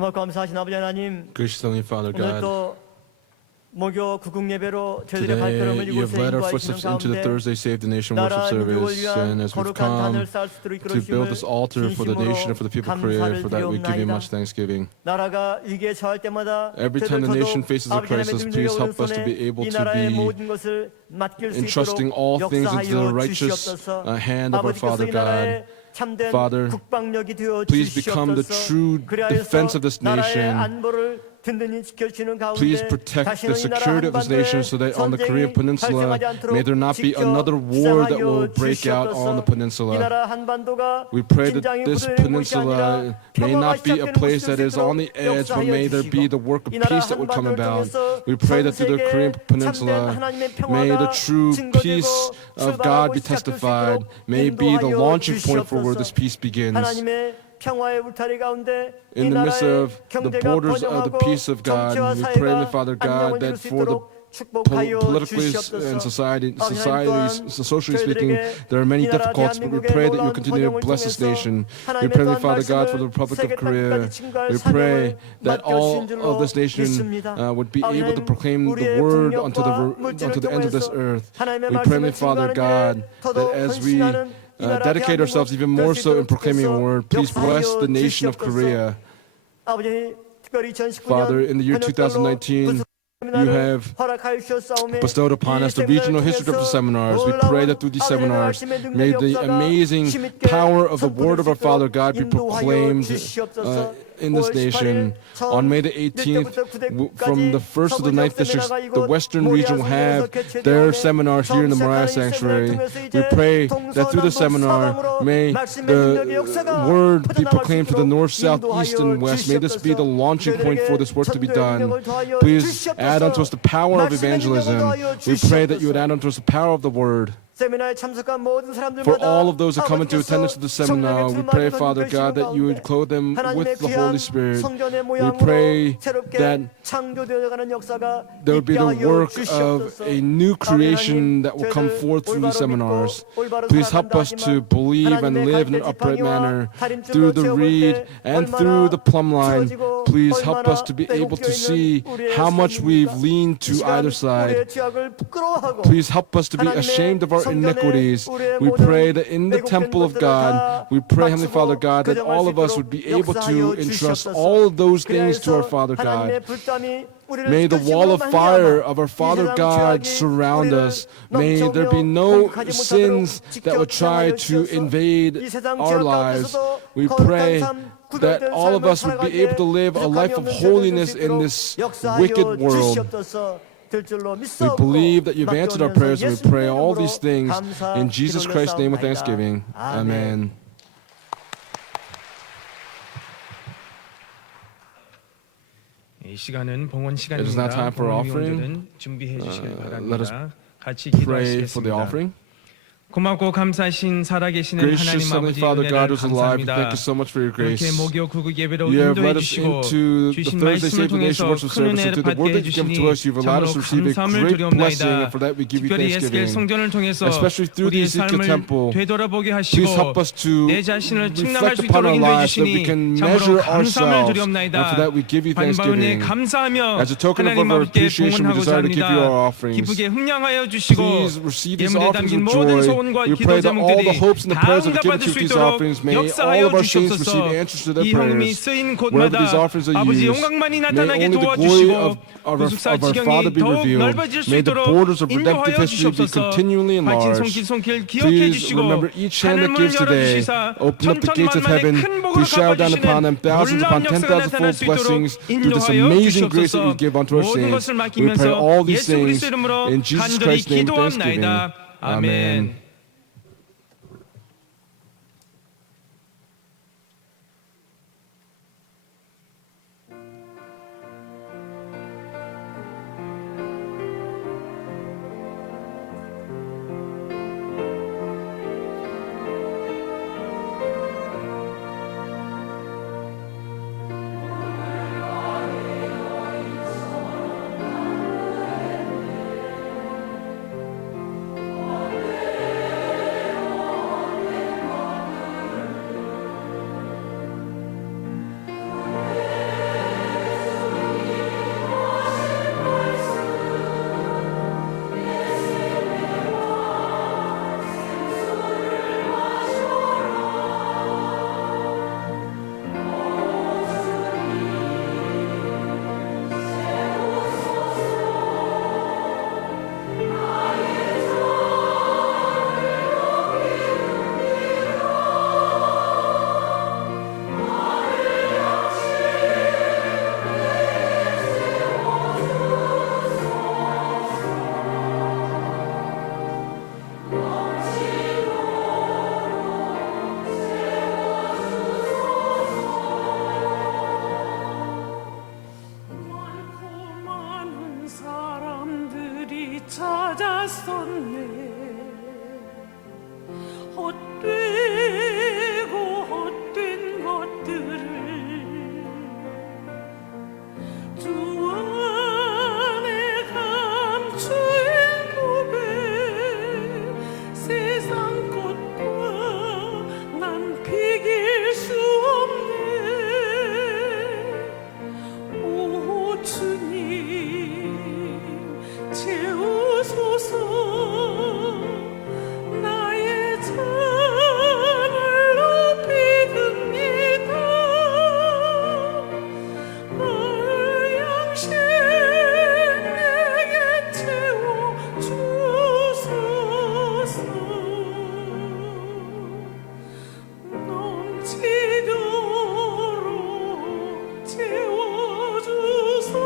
고맙고 감사하신 아버지 하나님, Gracious Heavenly Father 오늘 God, 또 목요 구국 예배로 저희들의 today 발걸음을 you have 이곳에 led our 인도하시는 footsteps into the 가운데 Thursday Save the Nation worship 나라 민족을 service, and 위한 as we've 거룩한 come 단을 쌓을 수 있도록 to build this altar for the nation and for the people of Korea, for that we give you much thanksgiving. 나라가 위기에 처할 때마다 Every time the nation 저희들도 faces a 아버지 하나님의 crisis, 능력의 please help us to 오른손에 be able 이 to 나라의 be 모든 것을 맡길 수 entrusting 있도록 all things into the 역사하여 righteous 주시옵소서. hand of our 아버지께서 Father 이 나라의 God. 참된 Father, 국방력이 되어 please become the 주시옵소서. true 그리하여서 defense of this 나라의 nation. 안보를 든든히 지켜주시는 가운데 Please protect the security of this nation so that on the Korean Peninsula may there not be another war that will break out on the peninsula. We pray that this peninsula may not be a place that is on the edge, but may there be the work of peace that would come about. We pray that through the Korean Peninsula may the true peace of God be testified, may be the launching point for where this peace begins. In the midst of the borders of the peace of God, we pray, Father God, that for the politically and socially speaking, there are many difficulties, but we pray that you continue to bless this nation. We pray, Father God, for the Republic of Korea. We pray that all of this nation would be able to proclaim the word unto the ends of this earth. We pray, Father God, that as we dedicate ourselves even more so in proclaiming your word, please bless the nation of Korea. 특별히 2019년 Father, in the year 2019, you have bestowed upon us the regional history of the seminars. We pray that through these seminars, may the amazing power of the word of our Father God be proclaimed in this nation. On May the 18th, from the 1st to the 9th districts, the Western region will have their seminars here in the Moriah Sanctuary. We pray that through the seminar, may the word be proclaimed to the north, south, east, and west. May this be the launching point for this work to be done. Please add unto us the power of evangelism. We pray that you would add unto us the power of the word. For all of those who come into attendance to the seminar, we pray, Father God, that you would clothe them with the Holy Spirit. We pray that there would be the work of a new creation that will come forth through these seminars. Please help us to believe and live in an upright manner through the reed and through the plumb line. Please help us to be able to see how much we've leaned to either side. Please help us to be ashamed of our iniquities. We pray that in the temple of God, we pray, Heavenly Father God, that all of us would be able to entrust all of those things to our Father God. May the wall of fire of our Father God surround us. May there be no sins that would try to invade our lives. We pray that all of us would be able to live a life of holiness in this wicked world. We believe that you've answered our prayers, and we pray all these things in Jesus Christ's name with thanksgiving. Amen. 이 시간은 봉헌 It is now 시간입니다. time for offering. 봉헌위원들은 준비해 주시길 Let us 바랍니다. 같이 Pray for the 기도하시겠습니다. offering. 고맙고 감사하신 살아계시는 Gracious 하나님 Heavenly 아버지 Father, 은혜를 God who's alive, 감사합니다. thank you so much for your grace. 이렇게 목요 구국 예배로 You have 인도해 led us 주시고 into the 주신 Thursday 말씀을 Save the Nation 통해서 worship 큰 service, and 은혜를 through the word 받게 that you've given to 해주시니 us, you've allowed us to 참으로 receive a 감사함을 great blessing, and 드리옵나이다. for that we give you 특별히 에스겔 thanksgiving. 성전을 통해서 Especially through the 우리의 Ezekiel 삶을 temple, 되돌아보게 please help 하시고 us to 내 자신을 측량할 reflect 수 upon our 있도록 인도해 lives, that we 주시니 can 참으로 measure 감사함을 ourselves, and 드리옵나이다. for that we give you 반바운에 thanksgiving. 감사하며 As a token of 하나님 our 아버지께 appreciation, we 봉헌하고자 desire to give you our 합니다. offerings. 기쁘게 흠량하여 주시고 Please receive these 예물에 offerings 담긴 with 모든 joy. 소원과 We 기도 pray that all the 제목들이 hopes and the 다 prayers that are given 응답받을 to 수 these 있도록 offerings, may all 역사하여 of our saints receive 주시옵소서. answers to their 이 헌금이 prayers. 쓰인 Wherever these 곳마다 offerings are 아버지 used, 영광만이 may 나타나게 only the glory 도와주시고 of our 구속사 Father 지경이 be 더욱 revealed. 넓어질 수 May the 있도록 borders of redemptive 인도하여 history be 주시옵소서. continually 발진 enlarged. 손길 손길 기억해 Please 주시고 remember each hand that 하늘문을 gives today. 열어주시사 Open up the gates of 천천만만의 heaven. 큰 복을 Please shower down upon them 갚아주시는 thousands upon 놀라운 역사가 10,000 나타날 fold 수 있도록 blessings through this 인도하여 amazing grace that 주시옵소서. you give unto our 모든 saints. 것을 We pray all 맡기면서 these 예수 things 그리스도 이름으로 in Jesus 간절히 Christ's name with thanksgiving. 기도합나이다. Amen. 아멘. 많고 많은 사람들이 찾았었네. 헛되고 헛된 것들을 주 안에 감추인 고백, 세상 것과 난 비길 수 없네. 오 주님 채우소서. 음식 내게 채워주소서 넘치도록 채워주소서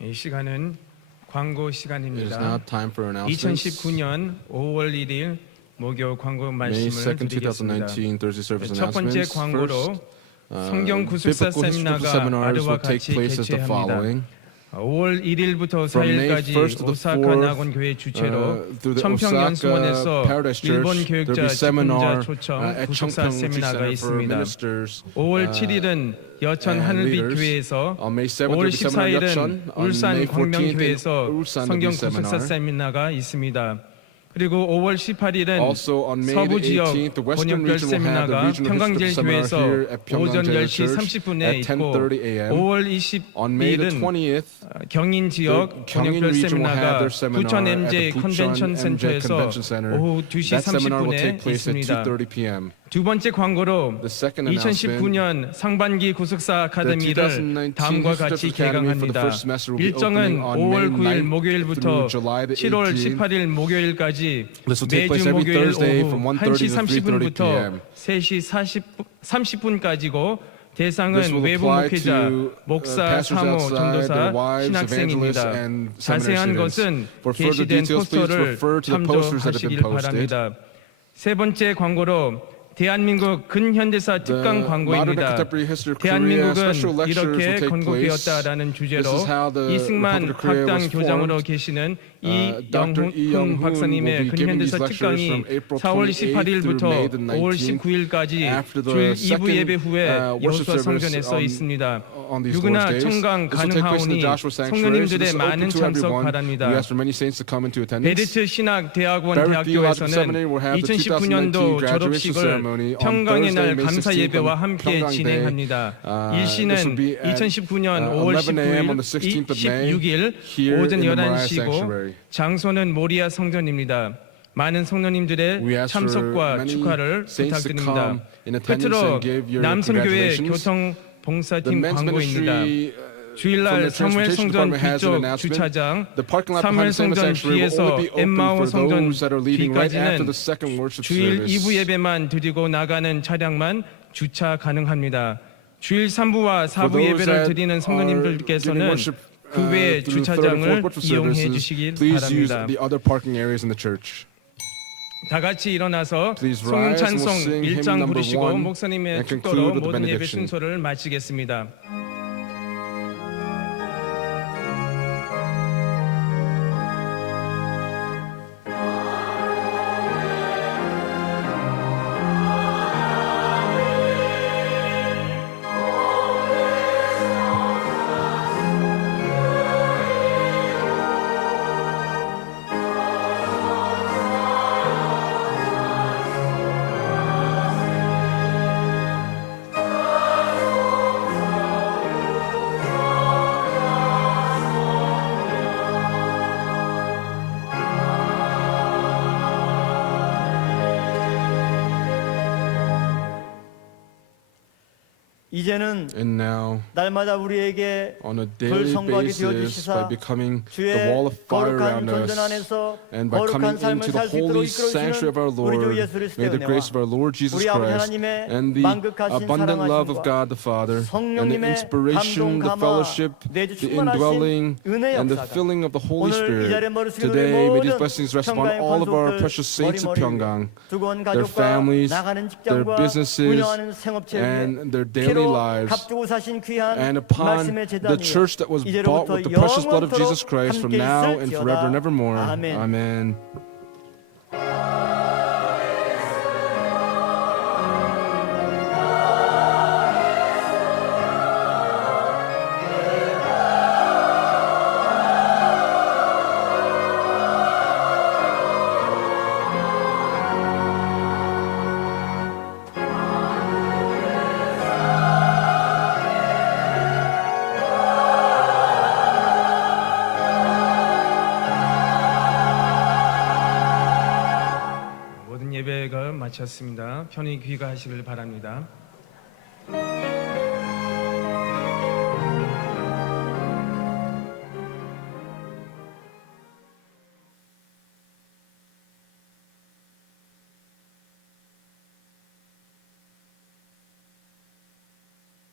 이 시간은 광고 It is 시간입니다. now time for announcements. 2019년 5월 1일 목요 광고 May 말씀을 2nd, 드리겠습니다. 2019 Thursday service 첫 번째 announcements. 광고로 First, 성경 구술사 biblical historical 세미나가 seminars 아르와 will take 같이 place as the 개최합니다. following. 5월 1일부터 From May 4일까지 1st to the 오사카 4th, 낙원 교회 주최로 through the 청평연수원에서 Osaka Paradise 일본 Church, there'll 교육자 be seminar 직분자 초청 at 구속사 Chungpyeong 세미나가 Center for 있습니다. ministers. 5월 7일은 여천 and 하늘빛 leaders. 교회에서 On May 7th, 5월 there'll be seminar at 14일은 Yeocheon. On 울산 May 14th, 광명교회에서 in Ulsan, 성경 there'll be 구속사 seminar. 세미나가 있습니다. 그리고 5월 18일은 Also on May 서부 the 지역 18th, the Western 번역별 region will have the 세미나가 regional 평강제일 historical seminar 교회에서 here at 오전 Pyeonggang 10시 Church 30분에 at 있고 10:30 a.m. 5월 On May the 20일은 20th, 경인 지역 the Gyeongin 번역별 region will have 세미나가 their seminar 부천 at MJ the Bucheon 컨벤션 MJ 센터에서 Convention Center. 오후 2시 That seminar will 30분에 take place at 있습니다. 2:30 p.m. 두 번째 광고로 The second announcement, 2019년 상반기 구속사 아카데미를 2019 다음과 Historical 같이 Academy for the 개강합니다. first semester will be 일정은 opening on 5월 May 9일 9th 목요일부터 through July the 7월 18th. 18일 목요일까지 This will take place 매주 every 목요일 Thursday 오후 from 1시 1:30 to 3:30 30분부터 p.m. 3시 30분까지고 This 대상은 will 외부 apply 목회자, to 목사, pastors 사모, outside, 전도사, their wives, 신학생입니다. evangelists, and 자세한 seminary 것은 students. For further 게시된 details, please 포스터를 refer to the posters that have 참조하시길 been posted. 바랍니다. 세 번째 광고로 대한민국 근현대사 특강 The 광고입니다. modern contemporary history of Korea 대한민국은 special lectures will 이렇게 take 건국되었다라는 place. 주제로 This is how the 이승만 Republic of Korea 학당 was 교장으로 formed. 계시는 Dr. Lee 이영훈 Young-hoon 박사님의 will be giving 근현대사 these lectures 특강이 from April 4월 28th through28일부터 May the 5월 19th. 19일까지 After the 주일 2부 second, 예배 후에 worship 여호수아 성전에 service 써 있습니다. on these 누구나 Lord's days. 청강 This will take place in the 가능하오니 Joshua Sanctuary, so 성도님들의 this is open 많은 to 참석 everyone. 바랍니다. We ask for many saints to come into attendance. 베르트 신학대학원 Barrett Theological Seminary 대학교에서는 will have the 2019년도 2019 graduation 졸업식을 ceremony on 평강의 날 Thursday, May 감사 16th 예배와 on 함께 Pyeonggang Day. 진행합니다. This will 일시는 be at 2019년 5월 11 a.m. on 19일, the 16th of May 16일 here 오전 in the Moriah 11시고 Sanctuary. 장소는 모리아 성전입니다. 많은 성도님들의 We ask for 참석과 many 축하를 saints to 부탁드립니다. come in attendance 끝으로 and give your 남선교회 congratulations. 교통 The 봉사팀 men's 광고입니다. ministry from 주일날 the 사무엘 transportation 성전 department has an 뒤쪽 announcement. 주차장, The parking lot 사무엘 behind the 성전 sanctuary will 뒤에서 only be open 엠마오 for 성전 those that are leaving right after 뒤까지는 the second worship 주일 service. 2부 예배만 드리고 나가는 차량만 주차 가능합니다. 주일 3부와 4부 For those 예배를 that 드리는 are 성도님들께서는 giving worship, 그 외 through third and 주차장을 fourth worship 이용해 services, 주시길 please use 바랍니다. the other parking areas in the church. 다 같이 일어나서 Please rise and we'll 성찬송 sing hymn 1장 number 부르시고 1 목사님의 and conclude 축도로 with the 모든 예배 benediction. 순서를 마치겠습니다. 이제는 And now, 날마다 우리에게 on a daily 불성곽이 basis, by 되어주시사 becoming the 주의 wall of fire 거룩한 around 존전 us, 안에서 and by 거룩한 coming 삶을 into the 살 수 있도록 holy sanctuary of our 이끌어주시는 우리 주 Lord, 예수 may the grace of our Lord Jesus 우리 아버지 Christ 하나님의 and the 만극하신 abundant love of 사랑하심과 God the Father, and the 성령님의 inspiration, 감동, the 감화, fellowship, 내주 the 충만하신 indwelling, 은혜 and the 역사가 filling of the Holy 오늘 이 자리에 Spirit. 머리 숙이는 Today, may these 모든 blessings rest upon 평강의 all of our 권속들, precious saints of 머리 Pyongyang, 두건 their 가족과 families, 나가는 their 직장과 businesses, 운영하는 생업체 and their 위에 daily 피로 lives, 값주고 사신 귀한 and upon 말씀의 the 제단이 church that was bought with the precious blood of Jesus Christ from now and forever and evermore. 아멘. Amen. 모든 예배가 마쳤습니다. 편히 귀가하시길 바랍니다.